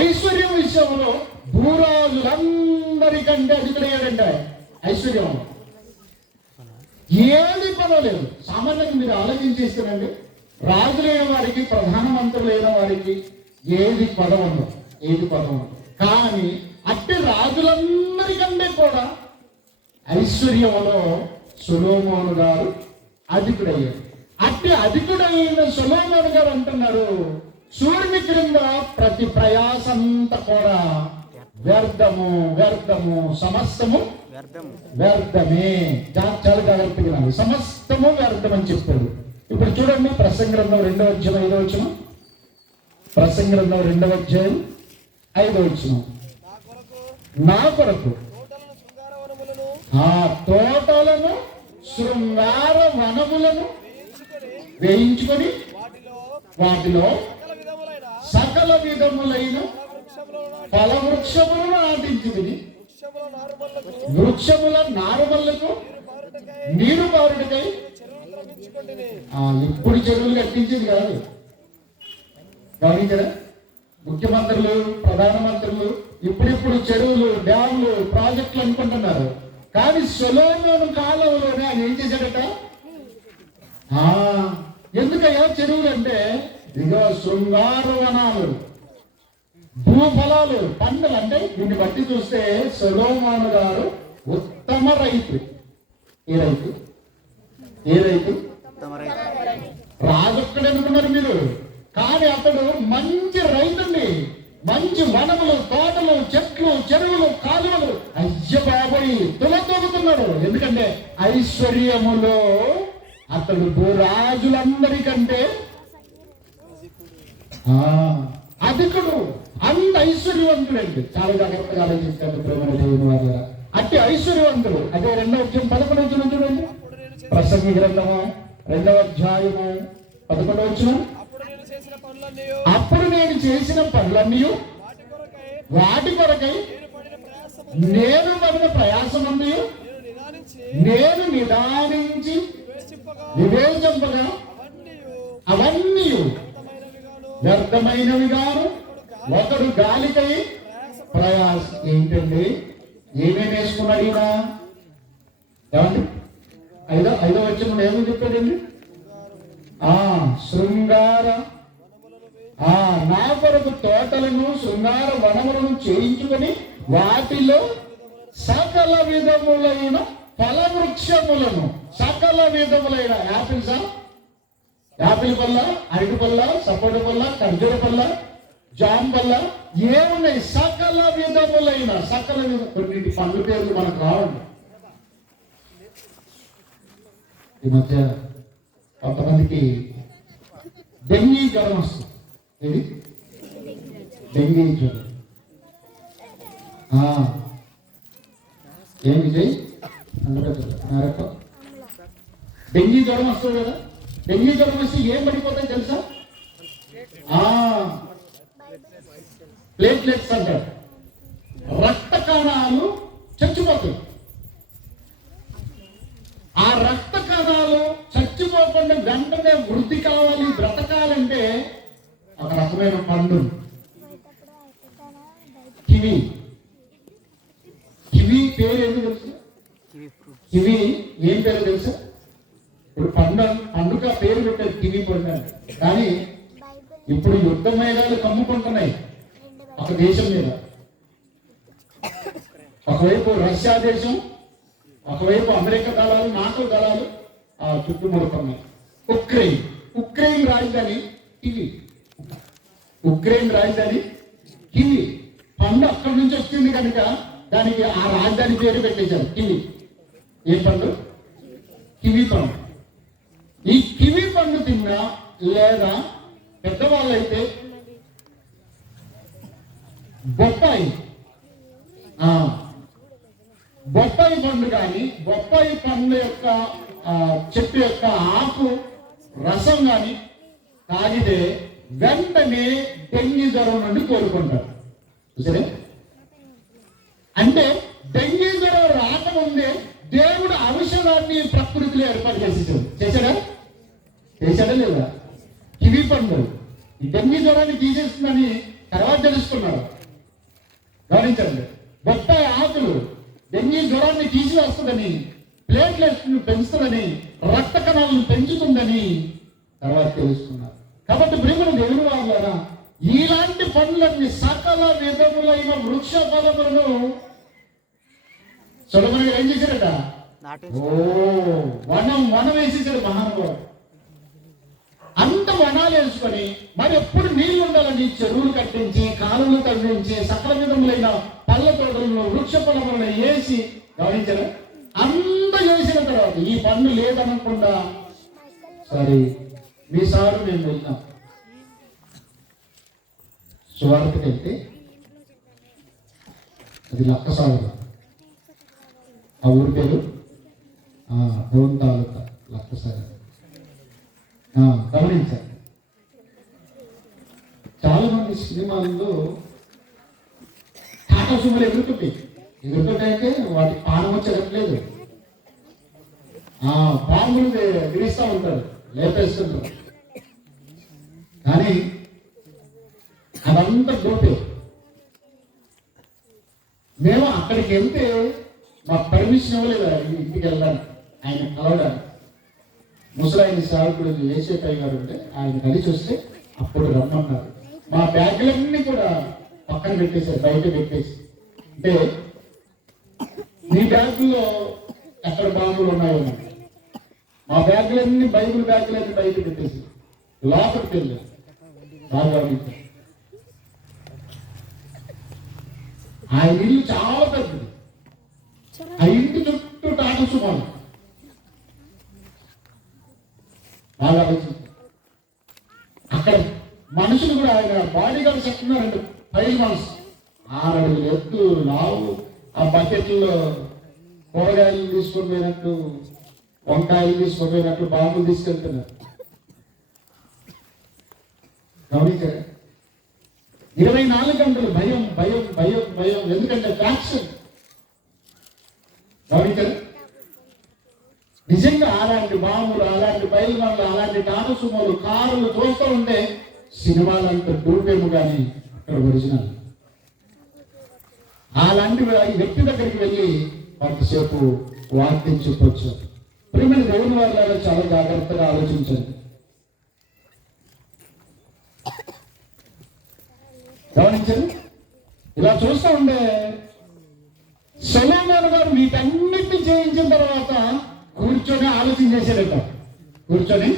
ఐశ్వర్యం విషయంలో భూరాజులందరికంటే అధికుడయ్యాడంటే ఐశ్వర్యం ఏది పర్వాలేదు. సామాన్యంగా మీరు ఆలోచించేస్తానండి, రాజులైన వారికి, ప్రధానమంత్రులైన వారికి ఏది పదం ఉండదు. కానీ అట్టి రాజులందరికంటే కూడా ఐశ్వర్యంలో సొలొమోను గారు అధికుడయ్యాడు. అట్టి అధికుడైన సొలొమోను గారు అంటున్నారు, సూర్యుని క్రింద ప్రతి ప్రయాసంతా కూడా వ్యర్థము, సమస్తము వ్యర్థమే. చాలా జాగ్రత్తగా సమస్తము వ్యర్థం అని చెప్పాడు. ఇప్పుడు చూడండి, ప్రసంగ గ్రంథం 2వ అధ్యాయం 5వ వచనం. ప్రసంగ గ్రంథం 2వ అధ్యాయం 5వ వచనం. నా కొరకు ఆ తోటలను శృంగార వనములను వేయించుకొని వాటిలో సకల విధములైన ఫలవృక్షములను నాటించుకుని వృక్షముల నారుమల్లకు నీరు బారుడికై. ఇప్పుడు చెరువులు కట్టించేది కాదు, గమనించరా? ముఖ్యమంత్రులు, ప్రధానమంత్రులు ఇప్పుడిప్పుడు చెరువులు, డ్యాములు, ప్రాజెక్టులు అనుకుంటున్నారు. కానీ సొలొమోను కాలంలోనే ఆయన ఏం చేశాడట? ఎందుకయ్యా చెరువులు అంటే, ఇదిగో శృంగార వనాలు, భూఫలాలు, పంటలు. అంటే దీన్ని బట్టి చూస్తే సొలొమోను గారు ఉత్తమ రైతు. ఏ రైతు? రాజు ఒక్కడే అనుకున్నారు మీరు, కానీ అతడు మంచి రైతండి. మంచి వనములు, తోటలు, చెట్లు, చెరువులు, కాలువలు, అయ్య బాబోయ్ తొలతోగుతున్నాడు. ఎందుకంటే ఐశ్వర్యములో అతడు భూరాజులందరికంటే అధికుడు. అంత ఐశ్వర్యవంతుడండి. చాలా జాగ్రత్తగా ఆలోచిస్తాడు ప్రేమ దేవుని వారు. అట్టి ఐశ్వర్యవంతుడు. అదే 2వ అధ్యాయం 11వ వచనం చూడండి. ప్రసంగి గ్రంథము 2వ అధ్యాయము 11వ వచనం. అప్పుడు నేను చేసిన పనులన్నీ వాటి కొరకై నేను పడిన ప్రయాసమందు నేను నిదానించి వివేచింపగా అవన్నీ వ్యర్థమైనవి గాను ఒకడు గాలికై ప్రయాస. ఏంటండి, ఏమేమి వేసుకున్నాడు ఈయన? ఏమండి? 5వ వచనం ఏమని చెప్పాడండి? శృంగార నా కొరకు తోటలను, శృంగార వనములను చేయించుకొని వాటిలో సకల విధములైన ఫలవృక్షములను, సకల విధములైన యాపిల్ పల్ల, అరటి పల్ల, సపోటా పల్ల, ఖర్జూర పల్ల, జామ పల్ల, ఏమున్నాయి? సకల విధములైన కొన్నింటి పండ్ల పేర్లు మనకు రావండి. ఈ మధ్య కొంతమందికి డెంగీ జ్వరం వస్తుంది. డెంగీ జ్వరం ఏం విజయ్? డెంగీ జ్వరం వస్తుంది కదా. డెంగీ జ్వరం వస్తే ఏం పడిపోతాయి తెలుసా? ప్లేట్లెట్స్ అంటారు. రక్త కణాలు చచ్చిపోతాయి. ఆ రక్త కణాలు చచ్చిపోకుండా వెంటనే వృద్ధి కావాలి, బ్రతకాలంటే ఒక రకమైన పండు కివి పేరు ఏంటి తెలుసు? కివి ఏం పేరు తెలుసా? ఇప్పుడు పండుగ పేరు పెట్టారు కివి పండు. కానీ ఇప్పుడు యుద్ధ మేఘాలు కమ్ముకుంటున్నాయి ఒక దేశం మీద. ఒకవైపు రష్యా దేశం, ఒకవైపు అమెరికా దళాలు, నాటో దళాలు చుట్టుముడుతున్నాయి. ఉక్రెయిన్ రాజధాని కివి. పండు అక్కడి నుంచి వచ్చింది కనుక దానికి ఆ రాజధాని పేరు పెట్టేశారు కివి. ఏ పండు? కివి పండు. ఈ కివి పండు తిన్నా, లేదా పెద్దవాళ్ళైతే బొప్పాయి పండు కానీ, బొప్పాయి పండు యొక్క చెట్టు యొక్క ఆకు రసం కానీ తాగితే వెంటనే డెంగీ జ్వరం నుండి కోలుకుంటారు. సరే, అంటే డెంగీ జ్వరం రాకముందే దేవుడు ఔషధాన్ని ప్రకృతిలో ఏర్పాటు చేశాడా లేదా? కివి పండు ఈ డెంగీ జ్వరాన్ని తీసేస్తుందని తర్వాత తెలుసుకున్నారు. గమనించండి, బొప్పాయి ఆకులు డెంగీ జ్వరాన్ని తీసివేస్తుందని, ప్లేట్లెట్స్ను పెంచుతుందని, రక్త కణాలను పెంచుతుందని తర్వాత తెలుసుకున్నారు. కాబట్టి ప్రియమైన దేవుని వాళ్ళారా, ఇలాంటి పనులన్నీ సకల విధములైన వృక్ష ఫలములను సొలొమోను ఏం చేశారట? వనం వేసేసాడు మహానుభావుడు. అంత వనాలు వేసుకొని మరి ఎప్పుడు నీళ్లు ఉండాలని చెరువులు కట్టించి, కాలువలు తవ్వించి, సకల విధములైన పళ్ళ తోటలను, వృక్ష ఫలములను వేసి, గమనించారా, అంత చేసిన తర్వాత ఈ పన్ను లేదనకుండా సరే మీ సారు మేము వెళ్తాం సువార్తకి వెళ్తే అది లక్కసాగు, ఆ ఊరి పేరు దేవుని తాలూకా లక్కసాగు. గమనించారు, చాలా మంది సినిమాల్లో టాటా సుమలు ఎగురుతుంటాయంటే వాటికి పానం వచ్చేటట్లేదు, బాంబులు విరిస్తూ ఉంటారు, లేపేస్తుంటారు. కానీ అదంతా డోపే. మేము అక్కడికి వెళ్తే మాకు పర్మిషన్ ఇవ్వలేదు ఇంటికి వెళ్ళడానికి, ఆయన కలవడానికి. ముసలాయన సేవకుడు ఏసేపయ్య గారు ఉంటే ఆయన కలిసి వస్తే అప్పుడు రమ్మన్నారు. మా బ్యాగులన్నీ కూడా పక్కన పెట్టేశారు, బయట పెట్టేసి. అంటే మీ బ్యాగుల్లో ఎక్కడ బాంబులు ఉన్నాయో, మా బ్యాగులన్నీ బైబుల్ బ్యాగులన్నీ బయట పెట్టేసి లోపలికి వెళ్ళారు. బాగా ఆ ఇల్లు చాలా పెద్దది, ఆ ఇంటి చుట్టూ టాటా సుమారు. బాగా ఆలోచించారు. అక్కడ మనుషులు కూడా ఆయన బాడీ గార్డ్ చెప్తున్నారండి, 5 months 6 అడుగులు ఎత్తు, లావు, ఆ బకెట్లో కూరగాయలు తీసుకొని పోయినట్టు, వంకాయలు తీసుకొని పోయినట్టు బాంబులు తీసుకెళ్తున్నారు. గమనించారా? 24 గంటలు భయం భయం భయం భయం, ఎందుకంటే ఫ్యాక్షన్. గమనించారా? నిజంగా అలాంటి బాంబులు, అలాంటి బయలుమల్లు, అలాంటి టాటసుమలు, కారులు చూస్తూ ఉంటే సినిమాలంతా డూపేము కానీ అక్కడ ఒరిజినల్. అలాంటి వ్యక్తి దగ్గరికి వెళ్ళి కొంతసేపు వాక్యం చెప్పొచ్చు. ప్రియమైన దేవుని వాళ్ళ చాలా జాగ్రత్తగా ఆలోచించండి. గమనించండి, ఇలా చూస్తూ ఉంటే సొలొమోను గారు వీటన్నిటిని చేయించిన తర్వాత కూర్చొని ఆలోచన చేశారట. కూర్చొని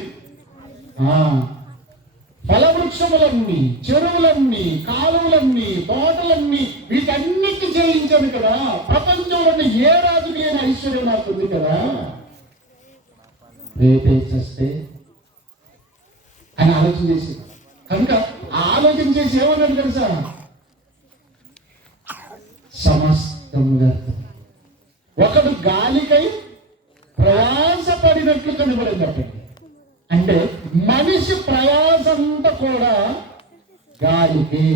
ఫలవృక్షములన్నీ, చెరువులన్నీ, కాలువలన్నీ, తోటలన్నీ వీటన్నిటిని చేయించాను కదా, ప్రపంచంలోని ఏ రాజు లేని ఐశ్వర్యం నాకు ఉంది కదా, రేపే చేస్తే అని ఆలోచన చేసి, కనుక ఆలోచన చేసి ఏమన్నాడు తెలుసా? సమస్తముగా ఒకడు గాలికై ప్రయాసపడినట్లు కనబడింది. చెప్పండి, అంటే మనిషి ప్రయాసంతా కూడా గాలికి.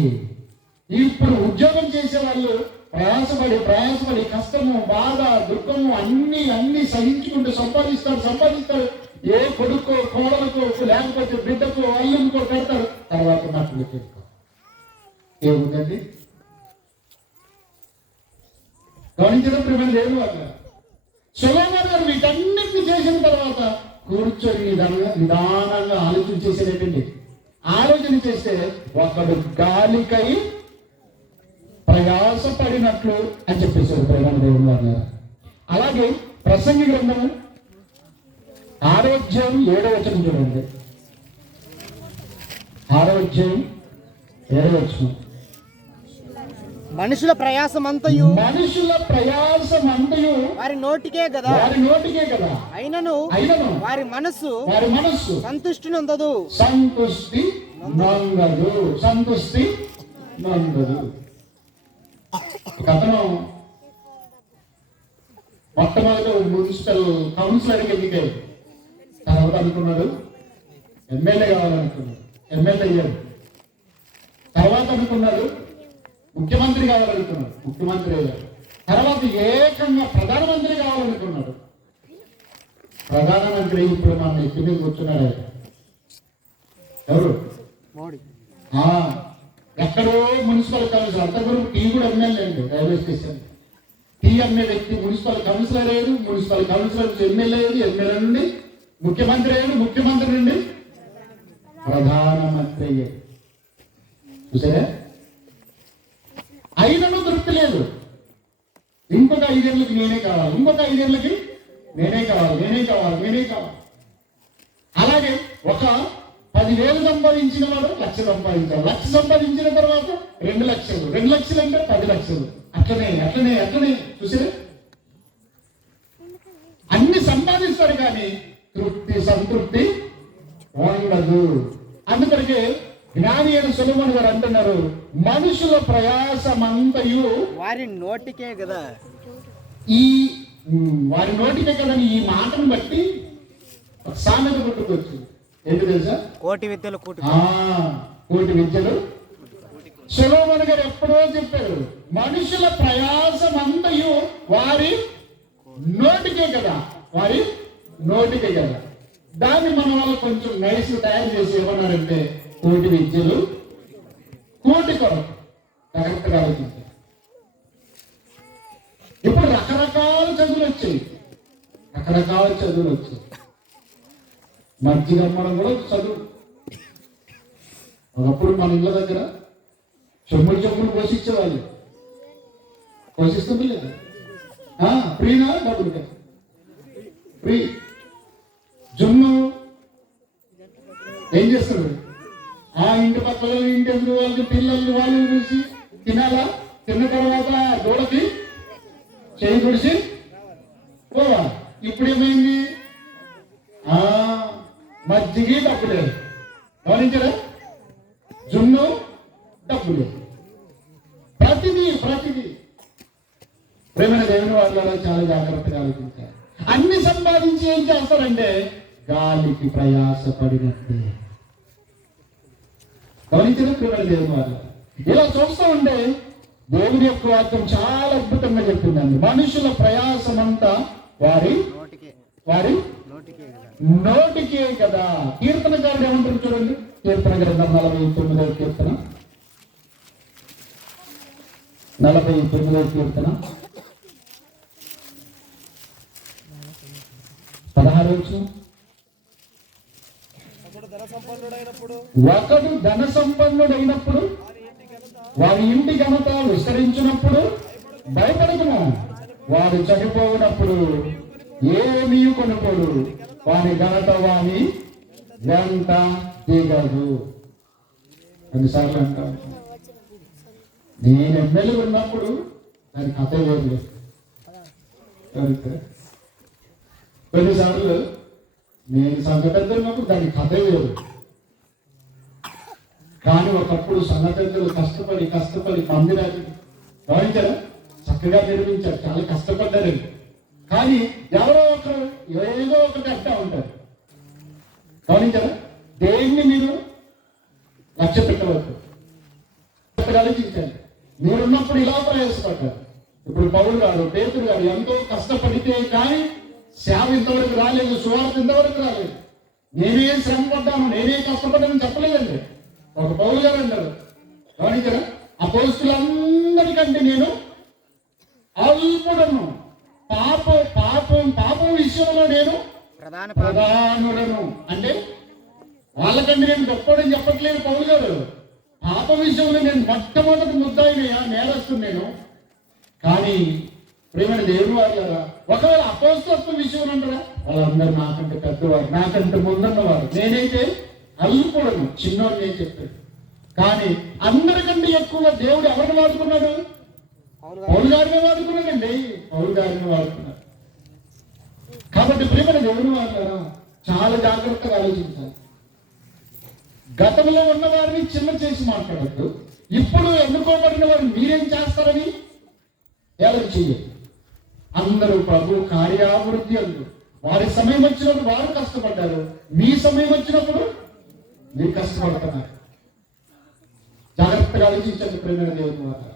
ఇప్పుడు ఉద్యోగం చేసే వాళ్ళు ప్రయాసపడి కష్టము, బాధ, దుఃఖము అన్ని సహించుకుంటూ సంపాదిస్తారు. ఏ కొడుకో, కోడలకో, లేకపోతే బిడ్డకో, అల్లుకో పెడతారు. తర్వాత మట్టుకు పెట్టుకో ఏముందండి? గమనించడం ప్రియమైన దేవుని వాళ్ళ సొలొమోను గారు వీటన్నిటిని చేసిన తర్వాత కూర్చొని నిదానంగా ఆలోచన చేసేటండి. ఆలోచన చేస్తే ఒకడు గాలికై ప్రయాసపడినట్లు అని చెప్పేశారు ప్రియమైన దేవుని వాళ్ళ. అలాగే ప్రసంగి గ్రంథము 6వ అధ్యాయం 7వ వచనం చూడండి. 6వ అధ్యాయం 7వ వచనం. మనుషుల ప్రయాసమంతయు వారి నోటికే కదా, అయినను వారి మనస్సు సంతుష్టి నందదు. అతను మొట్టమొదటి మున్సిపల్ కౌన్సిలర్కి ఎన్నికయ్యాడు. తర్వాత అనుకున్నాడు ఎమ్మెల్యే కావాలనుకున్నాడు, ఎమ్మెల్యే అయ్యాడు. తర్వాత అనుకున్నాడు ముఖ్యమంత్రి కావాలనుకున్నాడు, ముఖ్యమంత్రి అయ్యాడు. తర్వాత ఏకంగా ప్రధానమంత్రి కావాలనుకున్నాడు. ప్రధానమంత్రి ఇప్పుడు మన నెత్తి మీద కూర్చున్నాడు. ఆయన ఎవరు? మోడీ. ఎక్కడో మున్సిపల్ కౌన్సిలర్, అంతవరకు టీ కూడా ఎమ్మెల్యే అండి. రైల్వే స్టేషన్ టీ అమ్మే వ్యక్తి మున్సిపల్ కౌన్సిలర్ అయ్యాడు, మున్సిపల్ కౌన్సిలర్ నుంచి ఎమ్మెల్యే అయ్యాడు, ఎమ్మెల్యే నుండి ముఖ్యమంత్రి అయ్యాడు, ముఖ్యమంత్రి నుండి ప్రధానమంత్రి అయ్యాడు. చూసారా? అయినను తృప్తి లేదు. ఇంకొక 5 ఏళ్ళకి నేనే కావాలి, ఇంకొక 5 ఏళ్ళకి నేనే కావాలి. అలాగే ఒక 10,000 సంపాదించిన వాడు 1,00,000 సంపాదించాలి, 1,00,000 సంపాదించిన తర్వాత 2 లక్షలు, 2 లక్షలు అంటే 10 లక్షలు. అట్లనే చూసారా? అన్ని సంపాదిస్తారు కానీ సంతృప్తి ఉండదు. అందుకనే జ్ఞాని అయిన సొలొమోను గారు అంటున్నారు, మనుషుల ప్రయాసమంతయు వారి నోటికే కదా. వారి నోటికే కదని ఈ మాటను బట్టి ఒక సామెత పుట్టుకొచ్చు. ఏంటి తెలుసా? కోటి విద్యలు కోటి విద్యలు. సొలొమోను గారు ఎప్పుడో చెప్పారు, మనుషుల ప్రయాసమంతయు వారి నోటికే కదా, దాన్ని మన వాళ్ళు కొంచెం నైస్ తయారు చేసి ఏమన్నారంటే కోటి విద్యలు కోటి కొరకు. జాగ్రత్తగా ఆలోచించారు. ఇప్పుడు రకరకాల చదువులు వచ్చాయి. మజ్జిగ అమ్మడం కూడా చదువు. ఒకప్పుడు మన ఇళ్ళ దగ్గర చెమ్ములు పోషించేవాళ్ళు. పోషిస్తుంది లేదా? ఫ్రీనా? డబ్బులు ఫ్రీ. జున్ను ఏం చేస్తున్నారు? ఇంటి పక్కల ఇంటి ఎదురు వాళ్ళు పిల్లలు వాళ్ళు చూసి తినాలా, తిన్న తర్వాత గోడకి చేయి కుడిసి పోవా. ఇప్పుడు ఏమైంది? మజ్జిగి డబ్బులే, గమనించారా? జున్ను డబ్బులు, ప్రతిదీ ప్రేమైన దేవుని వాళ్ళలో చాలా జాగ్రత్తగా ఆలోచించారు. అన్ని సంపాదించి ఏం చేస్తారంటే గాలికి ప్రయాసపడినట్టే. గమనించిన ప్రేమైన దేవుని వాళ్ళ ఇలా చూస్తూ ఉంటే దేవుని యొక్క వాక్యం చాలా అద్భుతంగా చెప్తుందండి. మనుషుల ప్రయాసమంతా వారి నోటికే కదా. కీర్తనకారుడు ఏమంటారు చూడండి, కీర్తన గ్రంథం 49వ కీర్తన, 49వ కీర్తన 16వ వచనం. ఒకడు ధన సంపన్నుడైనప్పుడు వారి ఇంటి ఘనత విస్తరించినప్పుడు భయపడకుము. వారు చనిపోయినప్పుడు ఏమీ కొనుకోడు, వారి ఘనత వాని వెంట దిగదు. కొన్నిసార్లు అంటాను, నేను ఎమ్మెల్యే ఉన్నప్పుడు దాని కథ లేదు. కొన్నిసార్లు నేను సంఘటనలు ఉన్నప్పుడు దాని కథ లేదు. కానీ ఒకప్పుడు సంఘటనలు కష్టపడి మందిరాన్ని గమనించారా, చక్కగా నిర్మించారు, చాలా కష్టపడ్డారు. కానీ ఎవరో ఒకరు ఏదో ఒకటి అంటా ఉంటారు. గమనించారా? దేన్ని మీరు లక్ష్య పెట్టవద్దు. ఆలోచించండి. మీరున్నప్పుడు ఇలా ప్రయాసపడ్డారు. ఇప్పుడు పౌలు గారు, పేతురు గారు ఎంతో కష్టపడితే కానీ సేవ ఇంతవరకు రాలేదు, సువార్త ఇంతవరకు రాలేదు. నేనే శ్రమ పడ్డాను, నేనే కష్టపడ్డాను చెప్పలేదండి. ఒక పౌలు గారు అంటారు, గమనించారా? అపోస్తులందరికంటే నేను అల్పుడను, పాపం విషయంలో నేను ప్రధానుడను. అంటే వాళ్ళకంటే నేను గొప్పడని చెప్పట్లేదు పౌలు గారు. పాప విషయంలో నేను మొట్టమొదటి ముద్దాయినయా, నేరస్తుని నేను. కానీ ప్రేమైన దేవుని వాళ్ళరా, ఒకవేళ అపోస్తలత్వ విషయం అంటారా, వాళ్ళందరూ నాకంటే పెద్దవారు, నాకంటే ముందున్నవారు. నేనైతే అల్లుకూడను, చిన్నోడు నేను చెప్పాడు. కానీ అందరికంటే ఎక్కువ దేవుడు ఎవరిని వాడుకున్నాడు? పౌలు గారిని వాడుకున్నాడండి, పౌలు గారిని వాడుకున్నాడు. కాబట్టి ప్రేమైన దేవుని వాళ్ళరా, చాలా జాగ్రత్తగా ఆలోచించాలి. గతంలో ఉన్న వారిని చిన్న చేసి మాట్లాడద్దు. ఇప్పుడు ఎన్నుకోబడిన వారు మీరేం చేస్తారని ఎలా చేయాలి. అందరూ ప్రభు కార్యాభివృద్ధి అందు వారి సమయం వచ్చినప్పుడు వారు కష్టపడ్డారు, మీ సమయం వచ్చినప్పుడు మీరు కష్టపడుతున్నారు. జాగ్రత్తగా ఆలోచించండి ప్రేమైన దేవుని వారు.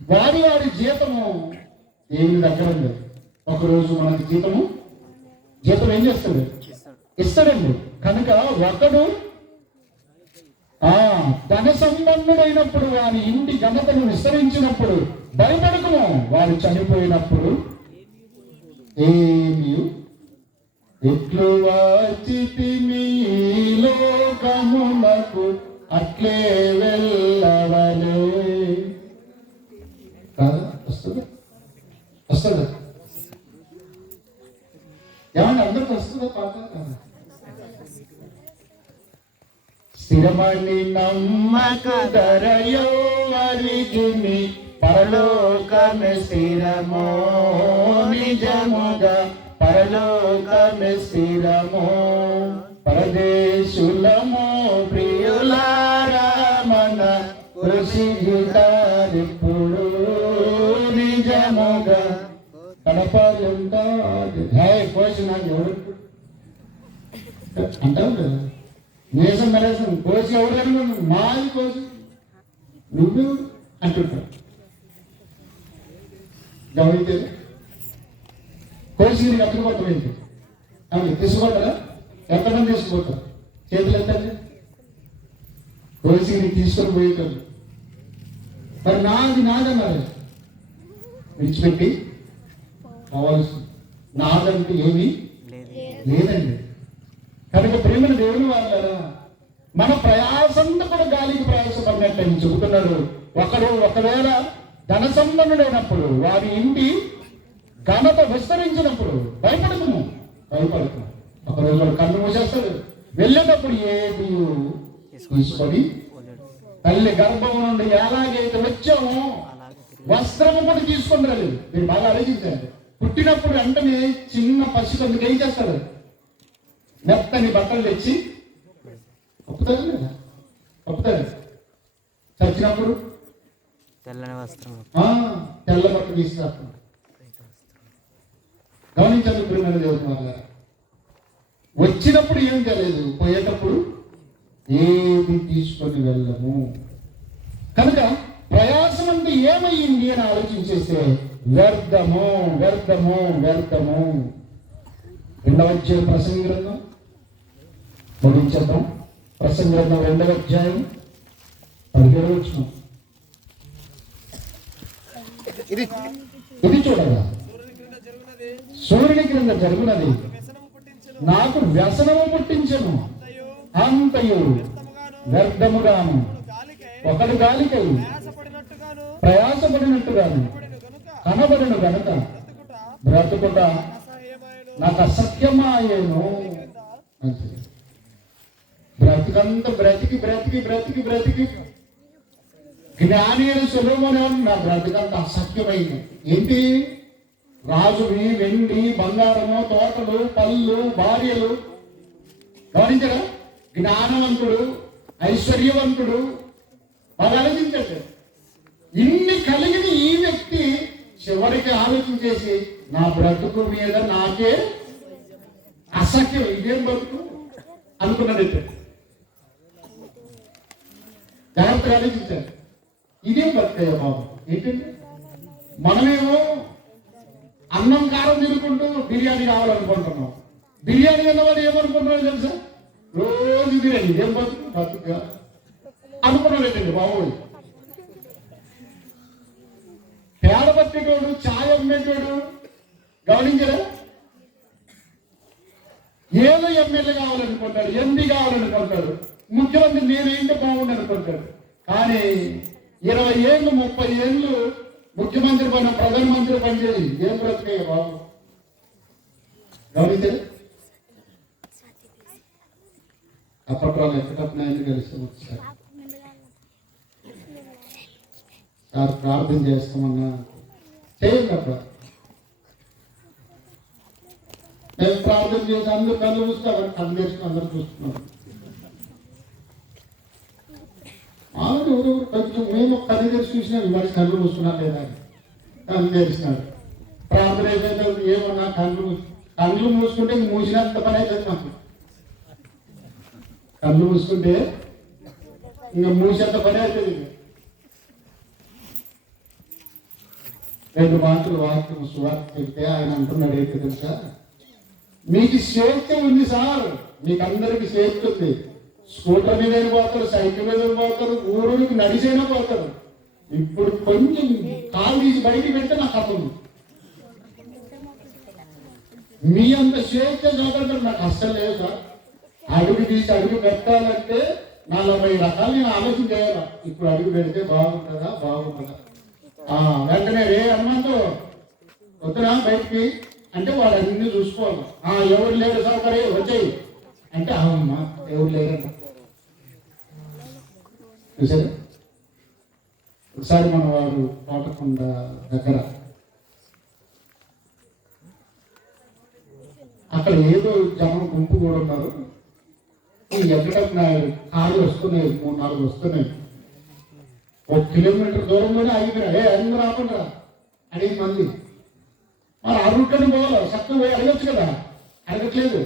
వారి వారి జీతము దేవుని దగ్గర ఉంది. ఒకరోజు మనకి జీతం ఏం చేస్తాడు? ఇస్తాడండి. కనుక ఒకడు ధన సంపన్నుడైనప్పుడు వారి ఇంటి ఘనతను విస్తరించినప్పుడు భయపడకము, వారు చనిపోయినప్పుడు ఏమి ఎట్లు వాచితిమి లోకమునకు అట్లే వెళ్ళవలే. వస్తుందా? ఏమన్నా అందరికి వస్తుందా పాట? స్థిరమని నమ్మక ధరయో అరిగిని పరలోకమే స్థిరమో, నిజముగా పరలోకమే స్థిరమో. పరదేశులమో ప్రియులారా మన కృషిగుతారిప్పుడు, నిజముగా కడపలుంటాది. కోసి నాకు ఎవరు అంటావు కదా, నేసం నరేసం కోసి ఎవరు అనుకున్నాను, మాది కోసి నువ్వు అంటుంటావు. గమనించే కోసి కట్టుకోవటం అవి తీసుకుంటారా? ఎంతమంది తీసుకుపోతారు? చేతులు ఎత్తండి. కోసి తీసుకొని పోయేటారు. మరి నాదన్నారు, విడిచిపెట్టి కావాల్సి నాదంటూ ఏమీ లేదండి. కనుక ప్రేమల దేవుని వాళ్ళరా, మన ప్రయాసంతా కూడా గాలికి ప్రయాసపడినట్టు అని చెబుతున్నాడు. ఒకవేళ ధన సంపన్నుడైనప్పుడు వారి ఇంటి ఘనత విస్తరించినప్పుడు భయపడకము. ఒకరోజు వాడు కన్ను మూసేస్తాడు. వెళ్ళేటప్పుడు ఏది తీసుకొని తల్లి గర్భం నుండి ఎలాగైతే వచ్చామో వస్త్రము కూడా తీసుకొని రాలేదు. మీరు బాగా ఆలోచించండి. పుట్టినప్పుడు వెంటనే చిన్న పసికందుకు ఏం చేస్తాడు? మెత్తని బట్టలు తెచ్చి ఒప్పుతాడు లేదా? ఒప్పుతాడు. చచ్చినప్పుడు తెల్లని వస్త్రం, తెల్ల బట్టలు తీసుకురాస్తాడు. గమనించండి ప్రియమైన దేవుని వల్ల. వచ్చినప్పుడు ఏం తెలియదు, పోయేటప్పుడు ఏమి తీసుకొని వెళ్ళము. కనుక ప్రయాసం అంటే ఏమయ్యింది అని ఆలోచించేస్తే వ్యర్థము వ్యర్థము వ్యర్థము. 2వ అధ్యాయం ప్రసంగి గ్రంథం ముగించేద్దాం. ప్రసంగి గ్రంథం 2వ అధ్యాయం 17వ వచనం. ఇది చూడగా సూర్యుని క్రింద జరుగునది నాకు వ్యసనము పుట్టించను, అంతయు వ్యర్థముగాను, ఒకడు గాలికై ప్రయాసపడినట్టుగాను కనబడును గనుక బ్రతుకుట నాకు అసత్యమాయేను. బ్రతుకంతా బ్రతికి బ్రతికి బ్రతికి బ్రతికి జ్ఞాని అని సులభమనే నా బ్రతుకంతా అసత్యమైంది. ఏంటి? రాజువి వెండి బంగారము, తోటలు, పళ్ళు, భార్యలు. గమనించరా? జ్ఞానవంతుడు, ఐశ్వర్యవంతుడు. బాగా ఆలోచించండి. ఇన్ని కలిగిన ఈ వ్యక్తి చివరికి ఆలోచించేసి నా బ్రతుకు మీద నాకే అసఖ్యం, ఇదేం బ్రతుకు అనుకున్నాడైతే. జాగ్రత్తగా ఆలోచించారు. ఇదేం బ్రతుకయ్యా బాబు. ఏంటంటే మనమేమో అన్నం కారం తినుకుంటూ బిర్యానీ కావాలనుకుంటున్నాం. బిర్యానీ అన్నవాడు ఏమనుకుంటున్నాడు తెలుసా? రోజు బిర్యానీ. ఇదేం బతుకు బతుకుగా అనుకున్నాడేటండి బాబు. పేడ పట్టేటోడు, ఛాయ్ అమ్మేటోడు. గమనించరా? ఏదో ఎమ్మెల్యే కావాలనుకుంటాడు, ఎంపీ కావాలనుకుంటాడు, ముఖ్యమంత్రి నేనేంటే బాగుంది అనుకుంటాడు. కానీ 20 ఏళ్ళు 30 ఏళ్ళు ముఖ్యమంత్రి పైన ప్రధానమంత్రి పనిచేసి ఏం బ్రతికే బాబు. గమనించరా? అప్పట్లో ఎక్కడప్పుడు కలిసి వచ్చారు. సార్ ప్రార్థన చేస్తామన్నా చేయండి. అప్పుడు మేము ప్రార్థన చేసి అందరూ కళ్ళు చూస్తే అక్కడ కళ్ళు చేసుకుని అందరూ చూస్తున్నాం. ఎవరు కొంచెం మేము కళ్ళు తెరిచి చూసినా మరి కళ్ళు మూసుకున్నా లేదా కళ్ళు తెరిచినాడు. ప్రార్థన అయితే ఏమన్నా కళ్ళు మూసుకుంటే మూసినంత పని అవుతుంది మాకు. కళ్ళు మూసుకుంటే ఇంకా మూసేంత పని అవుతుంది. 2 మాటలు వాక్యం సువార్త చెబితే ఆయన అంటున్నాడు ఏంటి తెలుసా, మీకు స్వేచ్ఛ ఉంది సార్, మీకు అందరికి స్వేచ్ఛ ఉంది. స్కూటర్ మీద పోతారు, సైకిల్ మీద పోతారు, ఊరికి నడిచైనా పోతారు. ఇప్పుడు కొంచెం కాలు తీసి బయటికి పెడితే నాకు కథ ఉంది. మీ అంత స్వేచ్ఛ స్వాతంత్రం నాకు అస్సలు లేదు సార్. అడుగు తీసి అడుగు పెట్టాలంటే 40 రకాలు నేను ఆలోచన చేయాలా. ఇప్పుడు అడుగు పెడితే బాగుంటుందా బాగుంటుందా, వెంటనే రే అమ్మంతో వద్దునా బయటికి అంటే వాడు అన్ని చూసుకోవాలి. ఎవరు లేరు సౌకర్య వచ్చాయి అంటే అమ్మా ఎవరు లేరంట. చూసారా, ఒకసారి మన వాడు తోటకొండ దగ్గర అక్కడ ఏదో జనం గుంపు కూడా ఉన్నారు. ఎక్కడం కార్లు వస్తున్నాయి, 3-4 వస్తున్నాయి. 1 కిలోమీటర్ దూరంలోనే ఆగిపోయారు. అందరూ రాకుండా అడిగి మంది మరి ఆ రూట్లోనే పోవాలి, చక్కగా పోయి అడగచ్చు కదా, అడగట్లేదు.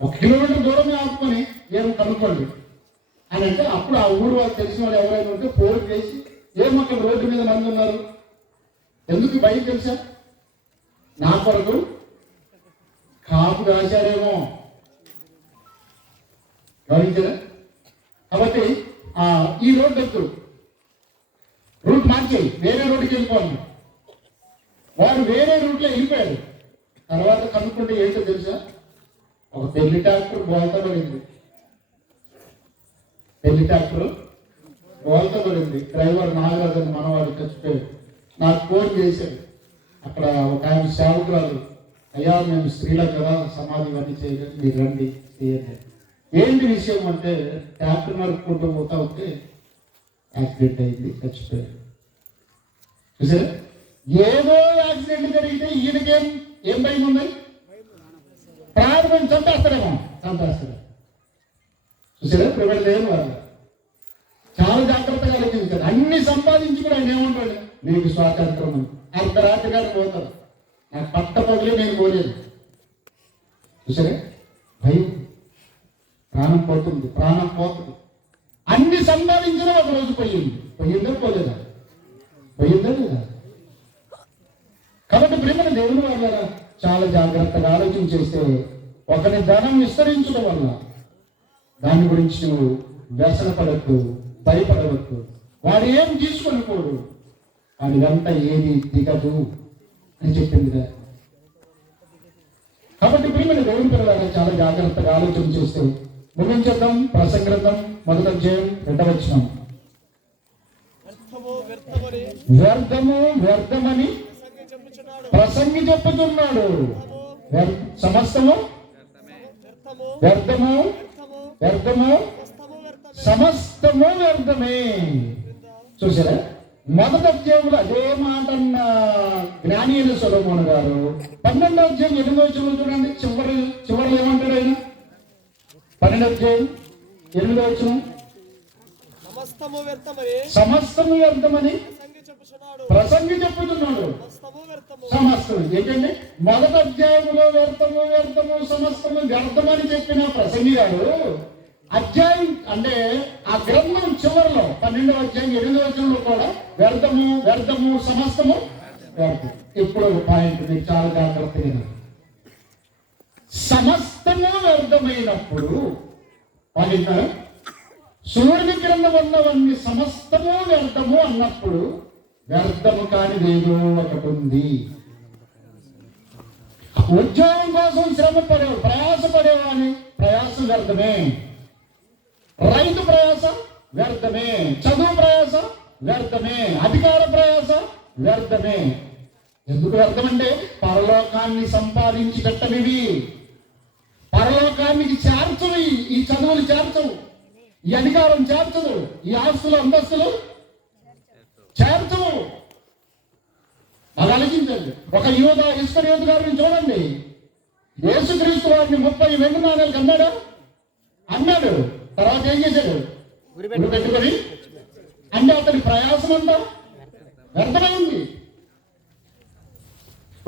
1 కిలోమీటర్ దూరమే ఆపుకొని ఏమో కనుక్కోండి అని అంటే అప్పుడు ఆ ఊరు వాళ్ళు తెలిసిన వాళ్ళు ఎవరైనా ఉంటే ఫోన్ చేసి ఏం అక్కడ రోడ్డు మీద మంది ఉన్నారు, ఎందుకు భయం తెలుసా, నా కొరకు కాపు రాశారేమో గమనించారా. కాబట్టి ఈ రోడ్డు ఎత్తు, రూట్ మార్చేయి, వేరే రోడ్డుకి వెళ్ళిపోవాలి. వాడు వేరే రూట్లో వెళ్ళిపోయాడు. తర్వాత కనుక్కుంటే ఏంటో తెలుసా, ఒక పెళ్లి ట్రాక్టర్ బోల్తా పడింది. పెళ్లి ట్రాక్టర్ బోల్తా పడింది. డ్రైవర్ నాగరాజు అని మనవాడు చచ్చిపోయాడు. నాకు ఫోన్ చేశాడు. అక్కడ ఒక ఆయన సేవకురాలు, అయ్యా మేము స్త్రీలకు కదా సమాధి ఇవన్నీ చేయలేదు, మీరు రండి చేయండి. ఏంటి విషయం అంటే ట్రాక్టర్ నడుపుకుంటూ పోతా ఉంటే యాక్సిడెంట్ అయింది, చచ్చిపోయాడు. చూసారా, ఏదో యాక్సిడెంట్ జరిగితే ఈయనకేం ఏం భయం ఉంది, ప్రాణం చంపేస్తాడేమో, చంపేస్తాడు. చూసారా, ప్రిపేర్ లేని వాళ్ళు చాలా జాగ్రత్తగా ఆలోచించారు. అన్ని సంపాదించి కూడా ఆయన ఏమంటాడు, నీకు స్వాతంత్రం అని. అర్ధరాత్రి గారు పోతారు, నాకు పట్ట పగిలే నేను పోలేదు. చూసారా, భయం, ప్రాణం పోతుంది, ప్రాణం పోతుంది. అన్ని సంపాదించినా ఒక రోజు పోయిందో పోలేదా, పోయిందా లేదా. కాబట్టి ప్రేమ దేవుని వల్ల చాలా జాగ్రత్తగా ఆలోచన చేస్తే ఒకరి ధనం విస్తరించడం వల్ల దాని గురించి నువ్వు వ్యసన పడద్దు, భయపడవద్దు. వాడు ఏం తీసుకొని పోడు, వాడి వెంట ఏది దిగదు అని చెప్పింది. కాబట్టి ప్రియమైన దేవుని పిల్లలారా చాలా జాగ్రత్తగా ఆలోచన చేస్తే ముగించేద్దాం. ప్రసంగం 1వ అధ్యాయం 2వ వచనం. వ్యర్థము వ్యర్థమని ప్రసంగి చెప్పుతున్నాడు. సమస్తము వ్యర్థము వ్యర్థము సమస్తము వ్యర్థమే. చూసారా, 1వ అధ్యాయంలో అదే మాట అన్న జ్ఞాని అయిన సొలొమోను గారు 12వ అధ్యాయం 8వ వచనం చూడండి. చివరిలో ఏమంటాడు ఆయన? 12వ అధ్యాయం 8వ వచనం, సమస్తము వ్యర్థమని ప్రసంగి చెప్పుతున్నాడు. సమస్తం ఏంటంటే 1వ అధ్యాయంలో వ్యర్థము వ్యర్థము సమస్తము వ్యర్థమని చెప్పిన ప్రసంగి గారు అధ్యాయం అంటే ఆ గ్రంథం చివరిలో 12వ అధ్యాయం 8వ వచనంలో కూడా వ్యర్థము వ్యర్థము సమస్తము వ్యర్థం. ఇప్పుడు పాయింట్ మీరు చాలా జాగ్రత్తగా, సమస్తము వ్యర్థమైనప్పుడు వాళ్ళ సూర్యుని క్రింద ఉన్నవన్నీ సమస్తము వ్యర్థము అన్నప్పుడు వ్యర్థము కానిది ఏదో ఒకటి ఉంది. ఉద్యోగం కోసం శ్రమ పడేవాడు, ప్రయాసపడేవాని ప్రయాసం వ్యర్థమే. రైతు ప్రయాస వ్యర్థమే, చదువు ప్రయాస వ్యర్థమే, అధికార ప్రయాస వ్యర్థమే. ఎందుకు వ్యర్థమంటే పరలోకాన్ని సంపాదించేటట్టనివి, పరలోకానికి చేర్చవు. ఈ చదువులు చేర్చవు, ఈ అధికారం చేర్చదు, ఈ ఆస్తులు అంతస్తులు చేర్చవు. అది ఆలోచించండి. ఒక ఇస్కరియోతు గారిని చూడండి. యేసుక్రీస్తు వారిని 30 వెండి నాణేలకు అన్నాడు. తర్వాత ఏం చేశాడు? గురి పెట్టుకొని అంటే అతని ప్రయాసం అంతా వ్యర్థమైంది.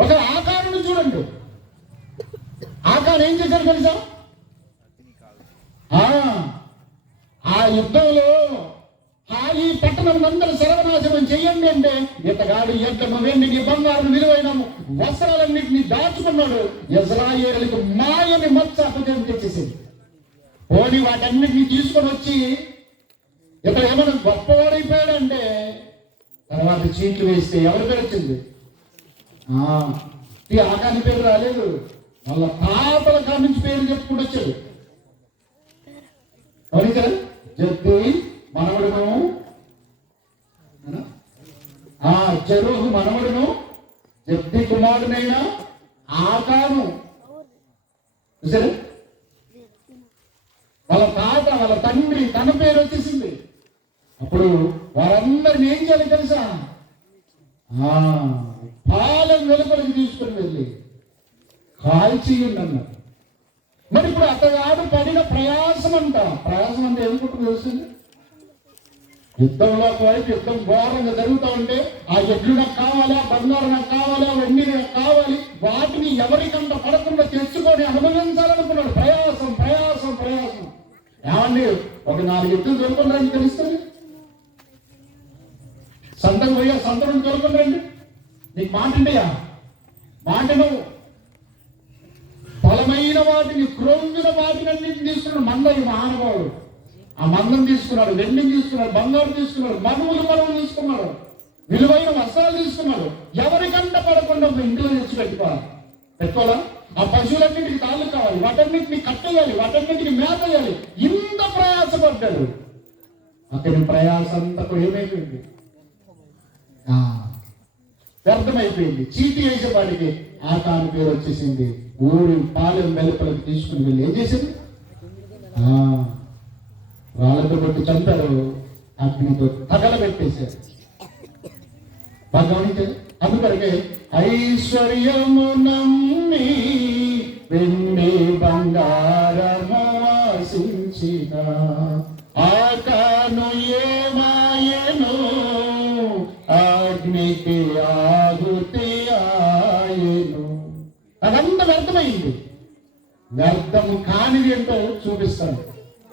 ఒక ఆకారుని చూడండి. ఆకారం ఏం చేశాడు తెలుసా? ఆ యుద్ధంలో ఈ పట్టణం అందరూ సర్వనాశనం చెయ్యండి అంటే ఇతగాడు ఎడ్లను వెండిని బంగారు విలువైన వస్త్రాలన్నింటినీ దాచుకున్నాడు. ఇశ్రాయేలుకు మాయని మచ్చ అపజయం తెచ్చేసింది. పోనీ వాటన్నిటిని తీసుకొని వచ్చి ఇతను ఏమైనా గొప్పవాడైపోయాడంటే తర్వాత చీట్లు వేస్తే ఎవరి పేరు వచ్చింది? ఆకాని పేరు రాలేదు, వాళ్ళ తాతల కానించి పేరు చెప్పుకుంటూ వచ్చాడు. అవును కదా, జద్ది మనవడును, చెరువు మనవడును, జద్ది కుమారుడైన ఆకాను. చూసారు, వాళ్ళ తాత వాళ్ళ తండ్రి తన పేరు వచ్చేసింది. అప్పుడు వారందరిని ఏం చేయాలి తెలుసా? పాలెం వెలుపలికి తీసుకుని వెళ్ళి కాల్చియండి అన్నారు. మరి ఇప్పుడు అతగాడు పడిన ప్రయాసం అంటే ఎందుకుంటుంది తెలుస్తుంది? యుద్ధంలో ఒకవైపు యుద్ధం ఘోరంగా జరుగుతూ ఉంటే ఆ ఎడ్లు నాకు కావాలి, ఆ బంగారం నాకు కావాలి, ఆ వెండి నాకు కావాలి, వాటిని ఎవరికంట పడకుండా తెచ్చుకొని అనుభవించాలనుకున్నాడు. ప్రయాసం ప్రయాసం ప్రయాసం. ఏమండి, ఒక 4 ఎద్దులు దొరుకుతుందని తెలుస్తుంది. సంతకు పోయా, సంతకు దొరుకుతుందండి. నీకు మాట ఉండయా? మాటను బలమైన వాటిని, క్రొంగిన వాటిని అన్నింటిని తీసుకున్నాడు. మంద ఈ మహానుభావుడు ఆ మందం తీసుకున్నాడు, వెండిని తీసుకున్నాడు, బంగారు తీసుకున్నాడు, మనువులు తీసుకున్నాడు, విలువైన వస్త్రాలు తీసుకున్నాడు. ఎవరికంట పడకుండా ఇంట్లో తెచ్చి పెట్టుకోవాలా? ఆ పశువులన్నింటికి తాళ్ళు కావాలి, వాటన్నింటిని కట్టేయాలి, వాటన్నింటికి మేత వేయాలి. ఇంత ప్రయాసపడ్డాడు. అతని ప్రయాసం అంతా ఏమైపోయింది? వ్యర్థమైపోయింది. చీటీ వేసేవాడికి ఆకాని పేరు వచ్చేసింది. ఊరి పాలెం వెలుపలకు తీసుకుని వెళ్ళి ఏం చేసింది? రాళ్ళతో కొట్టి చంపారు, అగ్నితో తగలబెట్టేశారు. బాగా గమనించారు. అందుకొరకే ఐశ్వర్యము నమ్మి వెండి బంగారము ఆశించిన ఆకాను ఏమాయను, అగ్నికి ఆహుతి ఆయను. అదంతా వ్యర్థమైంది. వ్యర్థము కానిది ఏంటో చూపిస్తాను,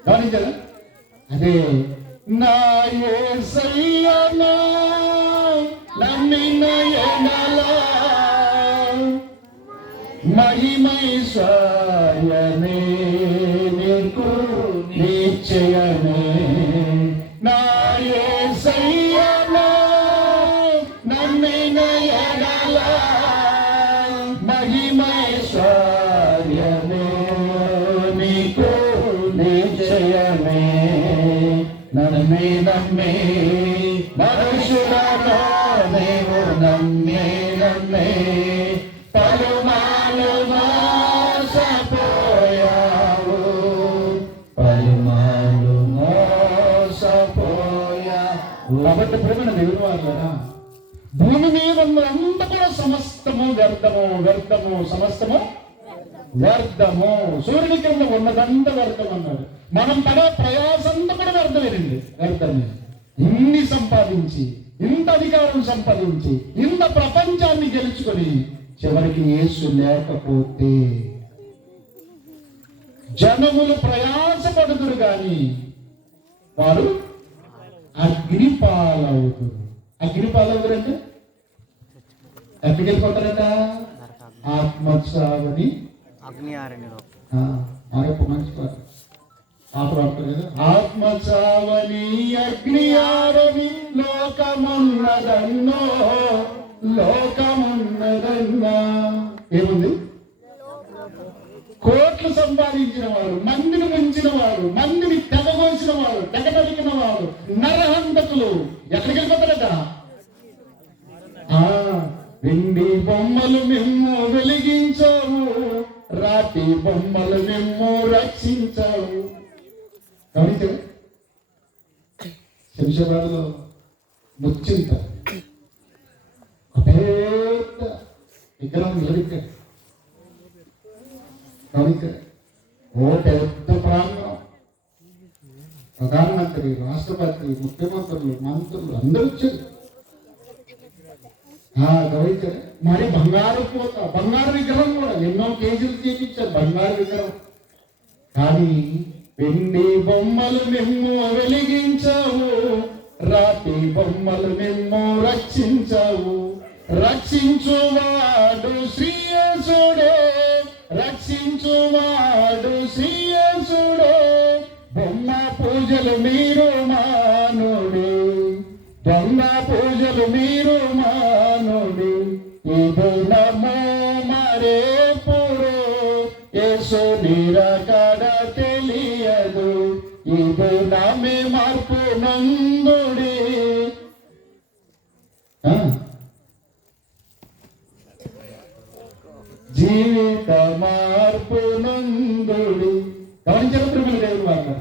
గమనించారా? అదే నా యేసయ్యను నమ్మిన ఎడల మహిమైశ్వర్యమే నీకు నిశ్చయమే. నా యేసయ్యను నమ్మిన ఎడల మహిమైశ్వర్యమే నీకు నిశ్చయమే. నమ్మి మనుషులను నీవు నమ్మే పలుమాలు మోసపోయావు, పలుమాలు మోసపోయావు. కాబట్టి ప్రేమ దేవుని వాళ్ళరా, భూమి మీద అంతా కూడా సమస్తము వ్యర్థము, వ్యర్థము, సమస్తము వ్యర్థము. సూర్యుని కింద ఉన్నదంతా వ్యర్థం అన్నాడు. మనం పడే ప్రయాసంతా కూడా వ్యర్థమేనండి, వ్యర్థమే. ఇన్ని సంపాదించి, ఇంత అధికారం సంపాదించి, ఇంత ప్రపంచాన్ని గెలుచుకొని చివరికి యేసు లేకపోతే జనములు ప్రయాసపడుతురు గాని వారు అగ్నిపాలవుతురు. అగ్నిపాలవుతురంటే ఎక్కడికి వెళ్ళిపోతారట? ఆత్మోత్సావని అగ్ని ఆరణ్యంలో. మంచి పాట ఆపడతారు కదా. ఆత్మచావని అగ్ని ఆరని లోకమున్నదన్నో, లోకమున్నదన్నా. ఏముంది? కోట్లు సంపాదించిన వారు, మందిని ముంచిన వారు, మందిని తెగగోసిన వారు, తెగదలికిన వారు, నరహంతకులు ఎక్కడికి వెళ్ళిపోతారట? వెండి బొమ్మలు మేము వెలిగించావు, రాతి బొమ్మలు మేము రక్షించావు. గమనించారు? శంషాబాద్లో ముచ్చింత పెద్ద విగ్రహం నిలబెట్టారు. గమనించారు? ఓ పెద్ద ప్రాంగణం, ప్రధానమంత్రి, రాష్ట్రపతి, ముఖ్యమంత్రులు, మంత్రులు అందరూ వచ్చారు. గమనించారు? మరి బంగారు పోత, బంగారు విగ్రహం కూడా ఎన్నో కేజీలు చేయించారు, బంగారు విగ్రహం. కానీ వెండి బొమ్మలు మేము వెలిగించావు, రాతి బొమ్మలు మిమ్ము రక్షించవు. రక్షించువాడు శ్రీయేసుడే, రక్షించువాడు శ్రీయేసుడే. బొమ్మ పూజలు మీరు మానుడి, బొమ్మ పూజలు మీరు మానుడి. ఇది నమో మరేపుడు యేసు నిరకడ తెలియదు. ఇది నమ్మి మార్పు నందుడి. జీవిత మార్పు నందుడి. గమనించిన తిరుమల దేవుడు వారు.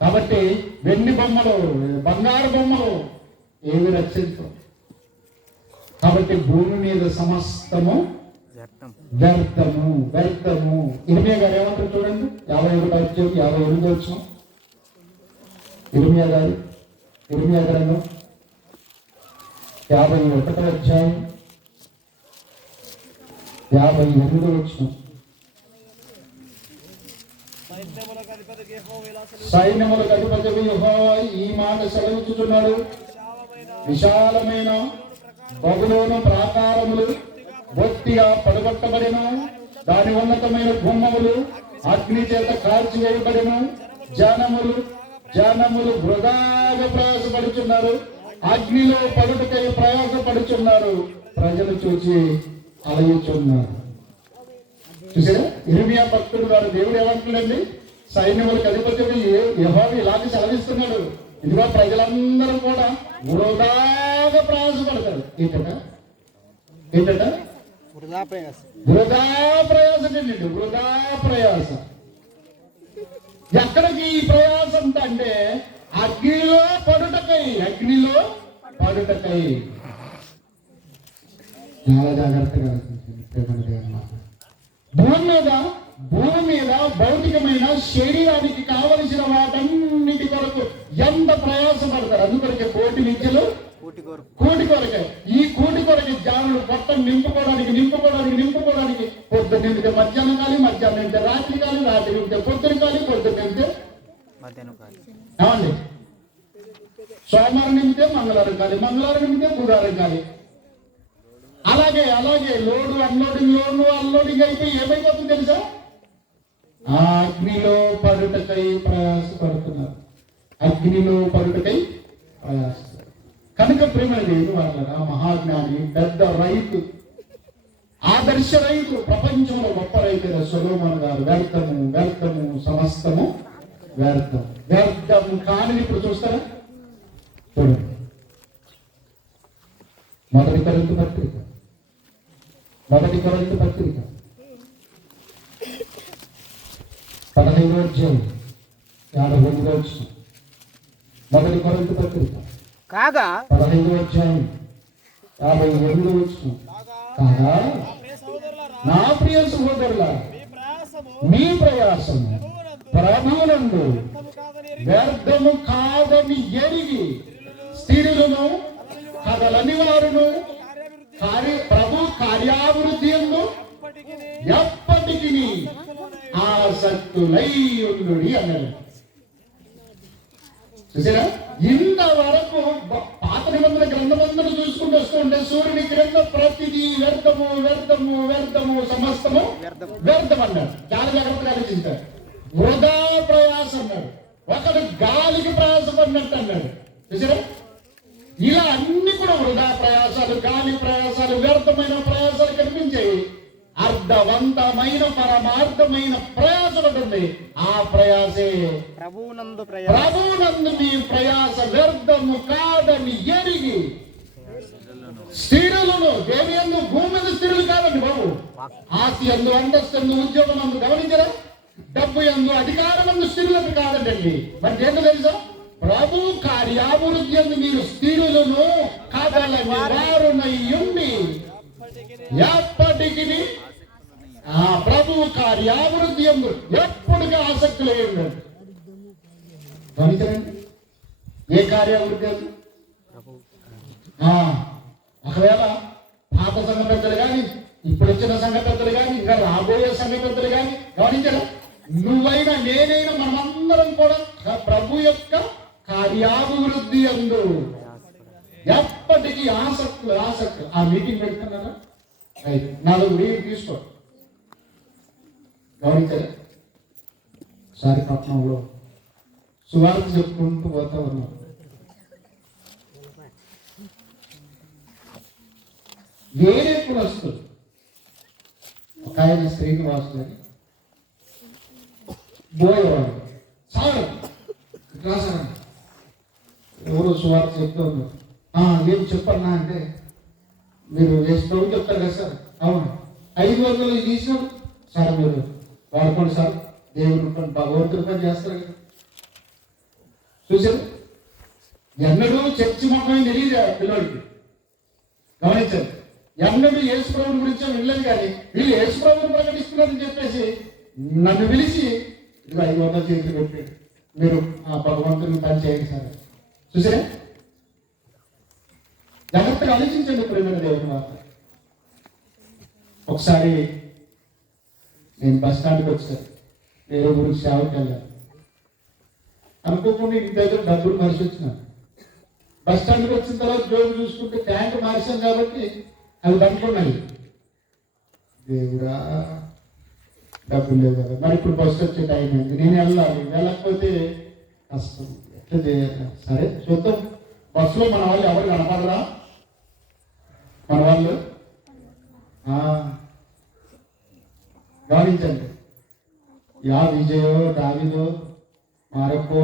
కాబట్టి వెండి బొమ్మలు, బంగారు బొమ్మలు ఏవి రక్షించవు. కాబట్టి భూమి మీద సమస్తము వ్యర్థము, వ్యర్థము. ఇర్మియా గారు ఏమంటారు చూడండి, 58 వచ్చిన ఇర్మియా గారు, ఇర్మియా గ్రంథం 51 అధ్యాయం 58 వచ్చిన. సైన్యములకు అధిపతి యెహోవా ఈ మాట సెలవిచ్చుచున్నాడు. విశాలమైన బబులోను ప్రాకారములు బొత్తిగా పడగొట్టబడిన, దాని ఉన్నతమైన గుమ్మములు అగ్ని చేత కాల్చివేయబడిన. జనములు వృధాగా ప్రయాసపడుచున్నారు, అగ్నిలో పడుటకై ప్రయాసపడుచున్నారు. ప్రజలు చూచి అలయుచున్నారు. చూసారా, ఇర్మియా భక్తుడు గారు దేవుడు ఏమంటున్నాడండి, సైన్యములకు అధిపతి యెహోవా ఇలాగే సెలవిస్తున్నాడు. ఇదిగో ప్రజలందరూ కూడా వృధాగా ప్రయాసపడతారు. ఏంటట వృధా ప్రయాస అండి, వృధా ప్రయాస. ఎక్కడికి ఈ ప్రయాస అంతా అంటే అగ్నిలో పడుటకై, అగ్నిలో పడుటకై. చాలా జాగ్రత్తగా భూమి మీద భౌతికమైన శరీరానికి కావలసిన వాటన్నిటి కొరకు ఎంత ప్రయాసపడతారు. అందుకొరకే కోటి విద్యలు కూటి కొరకే. ఈ కూటి కొరకి జానులు పొట్టం నింపుకోవడానికి పొద్దున్న నింపితే మధ్యాహ్నం కాలి, మధ్యాహ్నం నింపితే రాత్రి కాలి, రాత్రి నింపితే పొద్దున కాలి, పొద్దున్న నింపితే ఏమండి సోమవారం నింపితే మంగళవారం కాలి, మంగళవారం నింపితే బుధవారం కాలి. అలాగే లోడు అన్లోడింగ్ అయిపోయి ఏమైపోతుంది తెలుసా, ఆ అగ్నిలో పడుటకై ప్రయాసపడుతున్నారు. అగ్నిలో పడుటకై ప్రయాస. కనుక ప్రేమ లేదు వాళ్ళ మహాజ్ఞాని, పెద్ద రైతు, ఆదర్శ రైతు, ప్రపంచంలో గొప్ప రైతు సొలొమోను గారు వ్యర్థము సమస్తము వ్యర్థము కాని. ఇప్పుడు చూస్తారా, చూడండి మొదటి కొరింథీ పత్రిక 15వ అధ్యాయం 52వ వచనం. మొదటి కొరింథీ పత్రిక కాగా 15వ అధ్యాయం 52వ వచనం. కాగా నా ప్రియ సహోదరులారా, మీ ప్రయాసము ప్రభువునందు వ్యర్థము కాదని ఎరిగి స్త్రీలను కదలని వారును ప్రభు కార్యాభివృద్ధి ఎందు ఎప్పటికీ ఆసక్తులై ఉండుడి అన్నాడు. చూసారా, ఇంతవరకు పాత నిబంధన గ్రంథమందరూ చూసుకుంటూ వస్తుంటే సూర్యుని క్రింద ప్రతిదీ వ్యర్థము సమస్తము వ్యర్థం అన్నాడు. చాలా జాగ్రత్తగా ఆలోచించారు. వృధా ప్రయాస అన్నాడు. ఒకడు గాలికి ప్రయాసపడినట్టు అన్నాడు. చూసారా, ఇలా అన్ని కూడా వృధా ప్రయాసాలు, గాలి ప్రయాసాలు, వ్యర్థమైన ప్రయాసాలు కనిపించాయి. అర్థవంతమైన పరమార్థమైన ప్రయాస ఉంటుంది. ఆ ప్రయాసే ప్రభువునందు మీ ప్రయాస వ్యర్థము కాదని ఎరిగి స్త్రీలను, దేవి ఎందు భూమి మీద స్త్రీలు కాదండి బాబు, ఆస్తి ఎందు, అంతస్తు ఎందు, ఉద్యోగం అందు, గమనించరా, డబ్బు ఎందు, అధికారం ఎందు స్త్రీలకు కాదండి. మరి ఏంటో తెలుసా, ప్రభు కార్యాభివృద్ధి ఎందు మీరు స్త్రీలను కదలని వారునై ఉండి ఎప్పటికీ ఆ ప్రభు కార్యాభివృద్ధి ఎందు ఎప్పటికీ ఆసక్తి లేదు. గమనించండి, ఏ కార్యాభివృద్ధి ఎందు? ఒకవేళ పాత సంఘ పెద్దలు కానీ, ఇప్పుడు వచ్చిన సంఘ పెద్దలు కానీ, ఇంకా రాబోయే సంఘ పెద్దలు కానీ, గమనించరా, నువ్వైనా నేనైనా మనమందరం కూడా ప్రభు యొక్క కార్యాభివృద్ధి అందు ఎప్పటికీ ఆసక్తి. ఆ మీటింగ్ పెడుతున్నారా? రైట్, 4 మీరు తీసుకో. గమనించారా? సారిపట్నంలో సువార్త చెప్పుకుంటూ పోతా ఉన్నాం. వేరే కులస్తులు ఒక ఆయన శ్రీనివాసులు అని బోయేవాడు. సార్ రాసాను, ఎవరు సువార్త చెప్తూ ఉన్నారు. ఏం చెప్పన్నా అంటే, మీరు వేసుకోవడం చెప్తారు కదా సార్. అవును, 500 తీసినాడు సార్, మీరు వాడుకోండి సార్, దేవుడు భగవంతుడి పని చేస్తారు కదా. చూసారు, ఎన్నడూ చర్చి మొక్కమే తెలియదు పిల్లలకి. గమనించారు, ఎన్నడూ యేసుప్రభుని గురించి వెళ్ళలేదు. కానీ వీళ్ళు యేసుప్రభుని ప్రకటిస్తున్నారని చెప్పేసి నన్ను పిలిచి ఇది 500 చేతులు పెట్టాడు, మీరు ఆ భగవంతుని పని చేయండి సార్. చూసారా, జాగ్రత్తగా ఆలోచించండి ప్రేమైన దేవుని మాట. ఒకసారి నేను బస్ స్టాండ్కి వచ్చాను, వేరే ఊరికి సేవకి వెళ్ళాను. అనుకోకుండా ఇంటి దగ్గర డబ్బులు మరిచి వచ్చినాను. బస్ స్టాండ్కి వచ్చిన తర్వాత జోబు చూసుకుంటే ట్యాంక్ మార్చాం కాబట్టి అవి బంటున్నాయి. దేవుడా, డబ్బులు లేవు కదా, మరి ఇప్పుడు బస్సు వచ్చే టైం అయింది, నేను వెళ్ళాలి, వెళ్ళకపోతే కష్టం, ఎట్లా చేయాలి? సరే చూద్దాం. బస్సులో మన వాళ్ళు ఎవరు కనపడరా? మన వాళ్ళు గమనించండి. యా విజయో దావిదో మారప్పో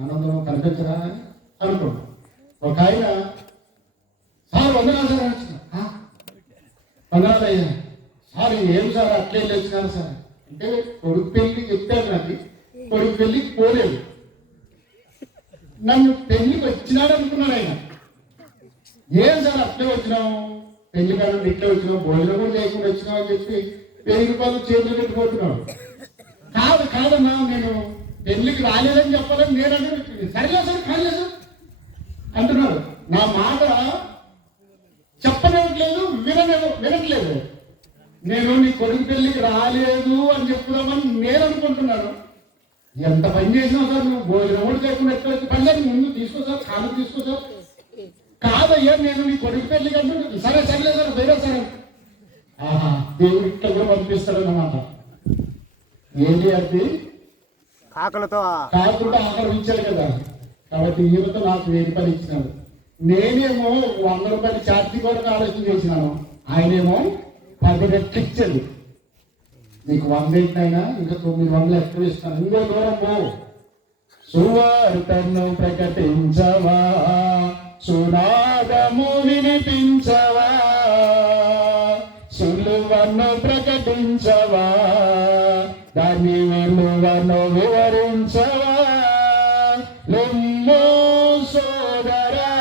ఆనందం కనిపించరా అని అనుకున్నాం. ఒక ఆయన, సార్ వందనాలు సార్ వచ్చిన. వందనాలు అయ్యా సార్, ఏం సార్ అట్లే వచ్చినారు సార్ అంటే, కొడుకు పెళ్లికి చెప్పారు. నాకు కొడుకు పెళ్లికి పోలేదు, నన్ను పెళ్లికి వచ్చినాడు అనుకున్నాడు ఆయన. ఏం సార్ అట్లే వచ్చినావు, పెళ్లి కాలంలో ఇట్లా వచ్చినావు, భోజనం కూడా లేకుండా వచ్చినావు అని చెప్పి 1000 రూపాయలు చేతులు పెట్టుకుంటున్నాడు. కాదమ్మా, నేను పెళ్లికి రాలేదని చెప్పాలని నేను అంటే, సరేలే సార్ కాలేదు అంటున్నాడు. నా మాట చెప్పనివ్వట్లేదు, వినట్లేదు. నేను నీ కొడుకు పెళ్లికి రాలేదు అని చెప్పుదామని నేను అనుకుంటున్నాను. ఎంత పని చేసినావు సార్, నువ్వు భోజనం కూడా చేయకుండా ఎట్లా వచ్చి పని లేదు, ముందు తీసుకో సార్, కాలు తీసుకో సార్. కాదయ్యా, నేను నీ కొడుకు పెళ్లికి అంటే, సరేలే సార్, వేరే సార్. దేవుడు ఇట్లా కూడా పంపిస్తాడు అన్నమాట. ఏంటి అది? కాకులతో ఆకర్షించాడు కదా. కాబట్టి ఈయనతో నాకు 1000 రూపాయలు ఇచ్చినాడు. నేనేమో 100 రూపాయలు ఛార్జీ కొరకు ఆలోచన చేసినాను, ఆయనేమో 10 రెట్లు ఇచ్చాడు. నీకు 100 ఏంటైనా ఇంకా 900 ఎక్కువ ఇస్తాను, ఇంకో దూరం పో. సువార్తను ప్రకటించవా, సునాదము వినిపించవా, సులువను ప్రకటించవా, దాని విలువను వివరించవా. లెమ్మో సోదరా,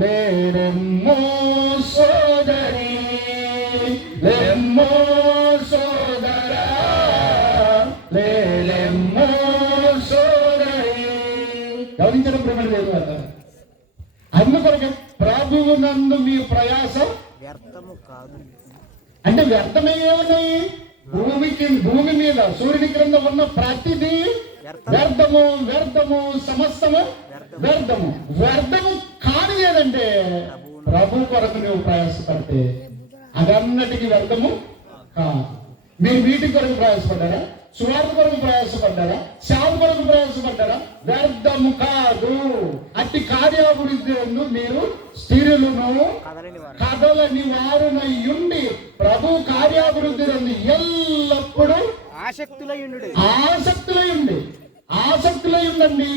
లేరెమ్మో సోదరి, లెమ్మో సోదరా, లేరెమ్మో సోదరి. గమనించడం ప్రేమ లేదు. అందుకొరకు ప్రభువు నందు మీ ప్రయాసం వ్యర్థము కాదు. అంటే వ్యర్థమే ఉన్నాయి. భూమి మీద సూర్యుని క్రింద ఉన్న ప్రతిదీ వ్యర్థము, సమస్తము వ్యర్థము కాని ఏదంటే ప్రభు కొరకు నువ్వు ప్రయాసపడితే అదన్నటికీ వ్యర్థము కాదు. మీరు వీటి కొరకు ప్రయాసపడ్డారా? సువార్త కొరకు ప్రయాసపడ్డారా? సేవ కొరకు ప్రయాసపడ్డారా? వ్యర్థము కాదు. అట్టి కార్యాభివృద్ధి మీరు స్థిరులను కదలని వారునై ఉండి ప్రభు కార్యాభివృద్ధి ఎల్లప్పుడూ ఆసక్తులై ఉండండి.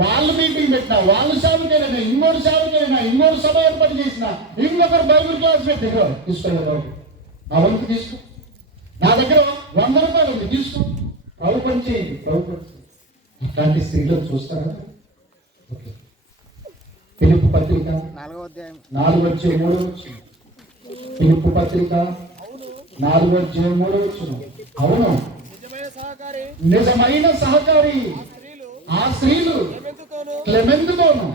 వాళ్ళు మీటింగ్ పెట్టినా, వాళ్ళు సేవకైనా, ఇంకోటి సేవకైనా, ఇంకోటి సభ ఏర్పాటు చేసిన, ఇంకొకరు బైబిల్ క్లాస్ పెట్టిగో తీసుకోలేదు. నా వంతు తీసుకో, నా దగ్గర 100 రూపాయలు ఉంది, తీసుకో, ప్రభు పని చేయండి. అట్లాంటి స్త్రీలను చూస్తారా? ఫిలిప్పు పత్రిక 4:3. ఫిలిప్పు పత్రిక 4:3. అవును, నిజమైన సహకారి ఆ స్త్రీలు క్లెమెంతుతోను,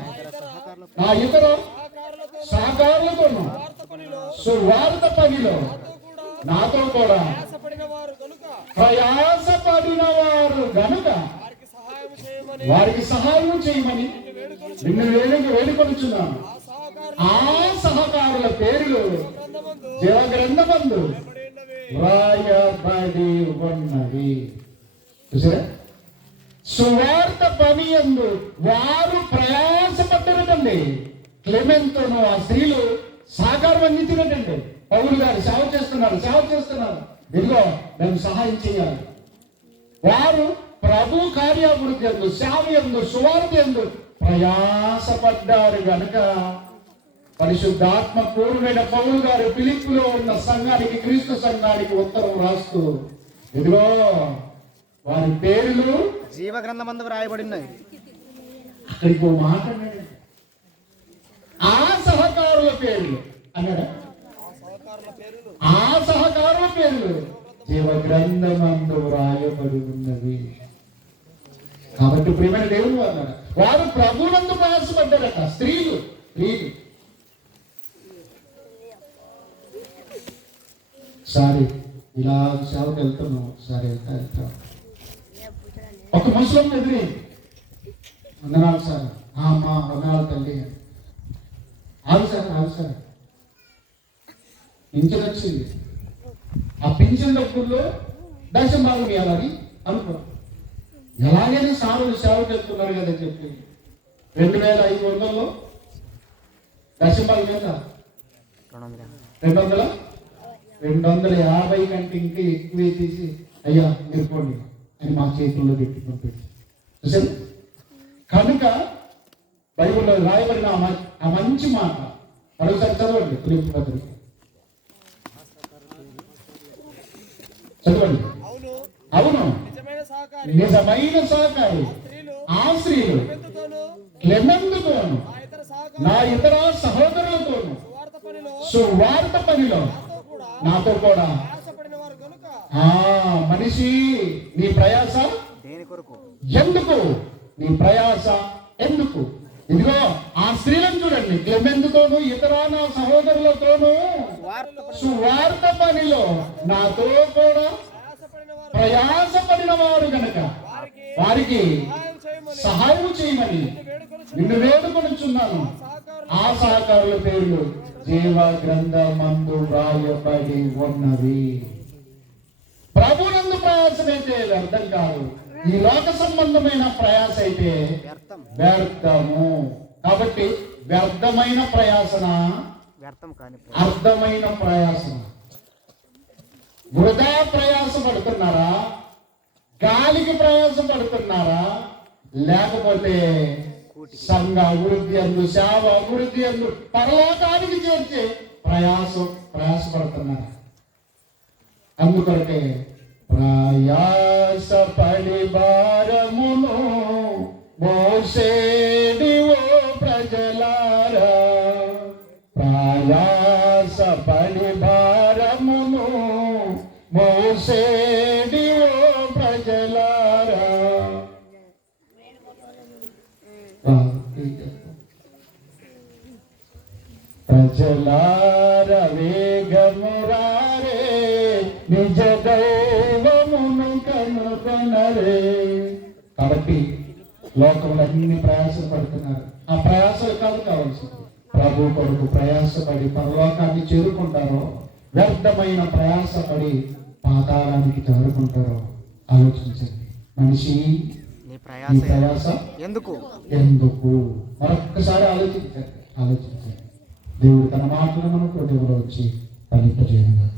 ఆ ఇతర సహకారులతోను సువార్త పనిలో నాతో కూడా ప్రయాసపడిన వారు గనుక వారికి సహాయం చేయమని నిన్ను వేడుకొనుచున్నాను. ఆ సహకారుల పేర్లు జీవగ్రంథమందు వ్రాయబడి ఉన్నవి. చూసారా? సువార్త పని యందు వారు ప్రయాసపడ్డరటండి. క్లెమెంతోను ఆ స్త్రీలు సహకారం అందించినట్టండి. పౌలు గారు సేవ చేస్తున్నారు. ఇదిగో మేము సహాయం చేయాలి. వారు ప్రభు కార్యాభివృద్ధి యందు, సేవ యందు, సువార్త యందు ప్రయాసపడ్డారు గనుక పరిశుద్ధాత్మ పూర్ణుడైన పౌలు గారు ఫిలిప్పులో ఉన్న సంఘానికి, క్రీస్తు సంఘానికి ఉత్తరం రాస్తూ ఇదిగో వారి పేర్లు జీవ గ్రంథమందు వ్రాయబడినవి. అక్కడికి ఓ మాట అన్నాడు, ఆ సహకారుల పేర్లు అన్నాడా? ఆ సహకారుల పేర్లు జీవ గ్రంథమందు వ్రాయబడి ఉన్నవి. కాబట్టి ప్రియమైన దేవుడు అన్నాడు, వారు ప్రభునందు ప్రయాసపడ్డారట. స్త్రీలు సరే ఇలా సేవకు వెళ్తున్నాం. సరే వెళ్తాం. ఒక ముసలం ఎదురు వందనాలు సార్, అమ్మా వందనాలు తల్లి. ఆగు సార్ పింఛన్ వచ్చింది. ఆ పింఛన్ డబ్బుల్లో దశం భాగం ఇవ్వాలి అనుకో. ఎలాగైనా సారులు సేవకు వెళ్తున్నారు కదా చెప్పి 2500లో దశం భాగం ఎంత? 250 కంటే ఇంకా ఎక్కువ తీసి అయ్యా మీరుకోండి అని మా చేతుల్లో పెట్టి పంపించి చూసారు. కనుక బైబిల్లో రాయబడిన ఆ మంచి మాట మరొకసారి చదవండి. ఫిలిప్పీ పత్రిక చదవండి. అవును, నిజమైన సహకారి ఆ స్త్రీలు క్లెమెంతుతోను నా ఇతర సహోదరులతోను సువార్త పనిలో నాతో కూడా. మనిషి నీ ప్రయాస ఎందుకు? నీ ప్రయాస ఎందుకు? ఇదిగో ఆ స్త్రీలను చూడండి, క్లెమెంతుతోను ఇతర నా సహోదరులతోను సువార్త పనిలో నాతో కూడా ప్రయాసపడిన వారు గనక వారికి సహాయం చేయమని నిన్ను వేడుకొనుచున్నాను. ఆ సహకారుల పేర్లు జీవ గ్రంథమందు వ్రాయబడి ఉన్నవి. ప్రభునందు ప్రయాసమైతే వ్యర్థం కాదు, ఈ లోక సంబంధమైన ప్రయాస అయితే వ్యర్థము. కాబట్టి వ్యర్థమైన ప్రయాసన, అర్థమైన ప్రయాసన. వృధా ప్రయాసపడుతున్నారా? గాలికి ప్రయాసపడుతున్నారా? లేకపోతే సంఘ అభివృద్ధి అందు, సేవ అభివృద్ధి అందు, పరలోకానికి చేర్చే ప్రయాసపడుతున్నారా? అందుకొరకే ప్రయాసపడి భారమును మోసేడి ఓ ప్రజలారా, ప్రయాసపడి భారమును మోసేడి ఓ ప్రజలారా. ప్రజలార వేగమురారే, నిజ దైవమును కనుగొనరే. కాబట్టి లోకంలో అన్ని ప్రయాసలు పడుతున్నారు. ఆ ప్రయాసలు కావాల్సింది ప్రభు కొరకు ప్రయాసపడి పరలోకాన్ని చేరుకుంటారో, వ్యర్థమైన ప్రయాసపడి పాతాళానికి చేరుకుంటారో ఆలోచించండి. మనిషి నీ ప్రయాస ఎందుకు? మరొక్కసారి ఆలోచించండి. దేవుడు తన మాటలను మన హృదయంలో వచ్చి ఫలింపజేయగలరు.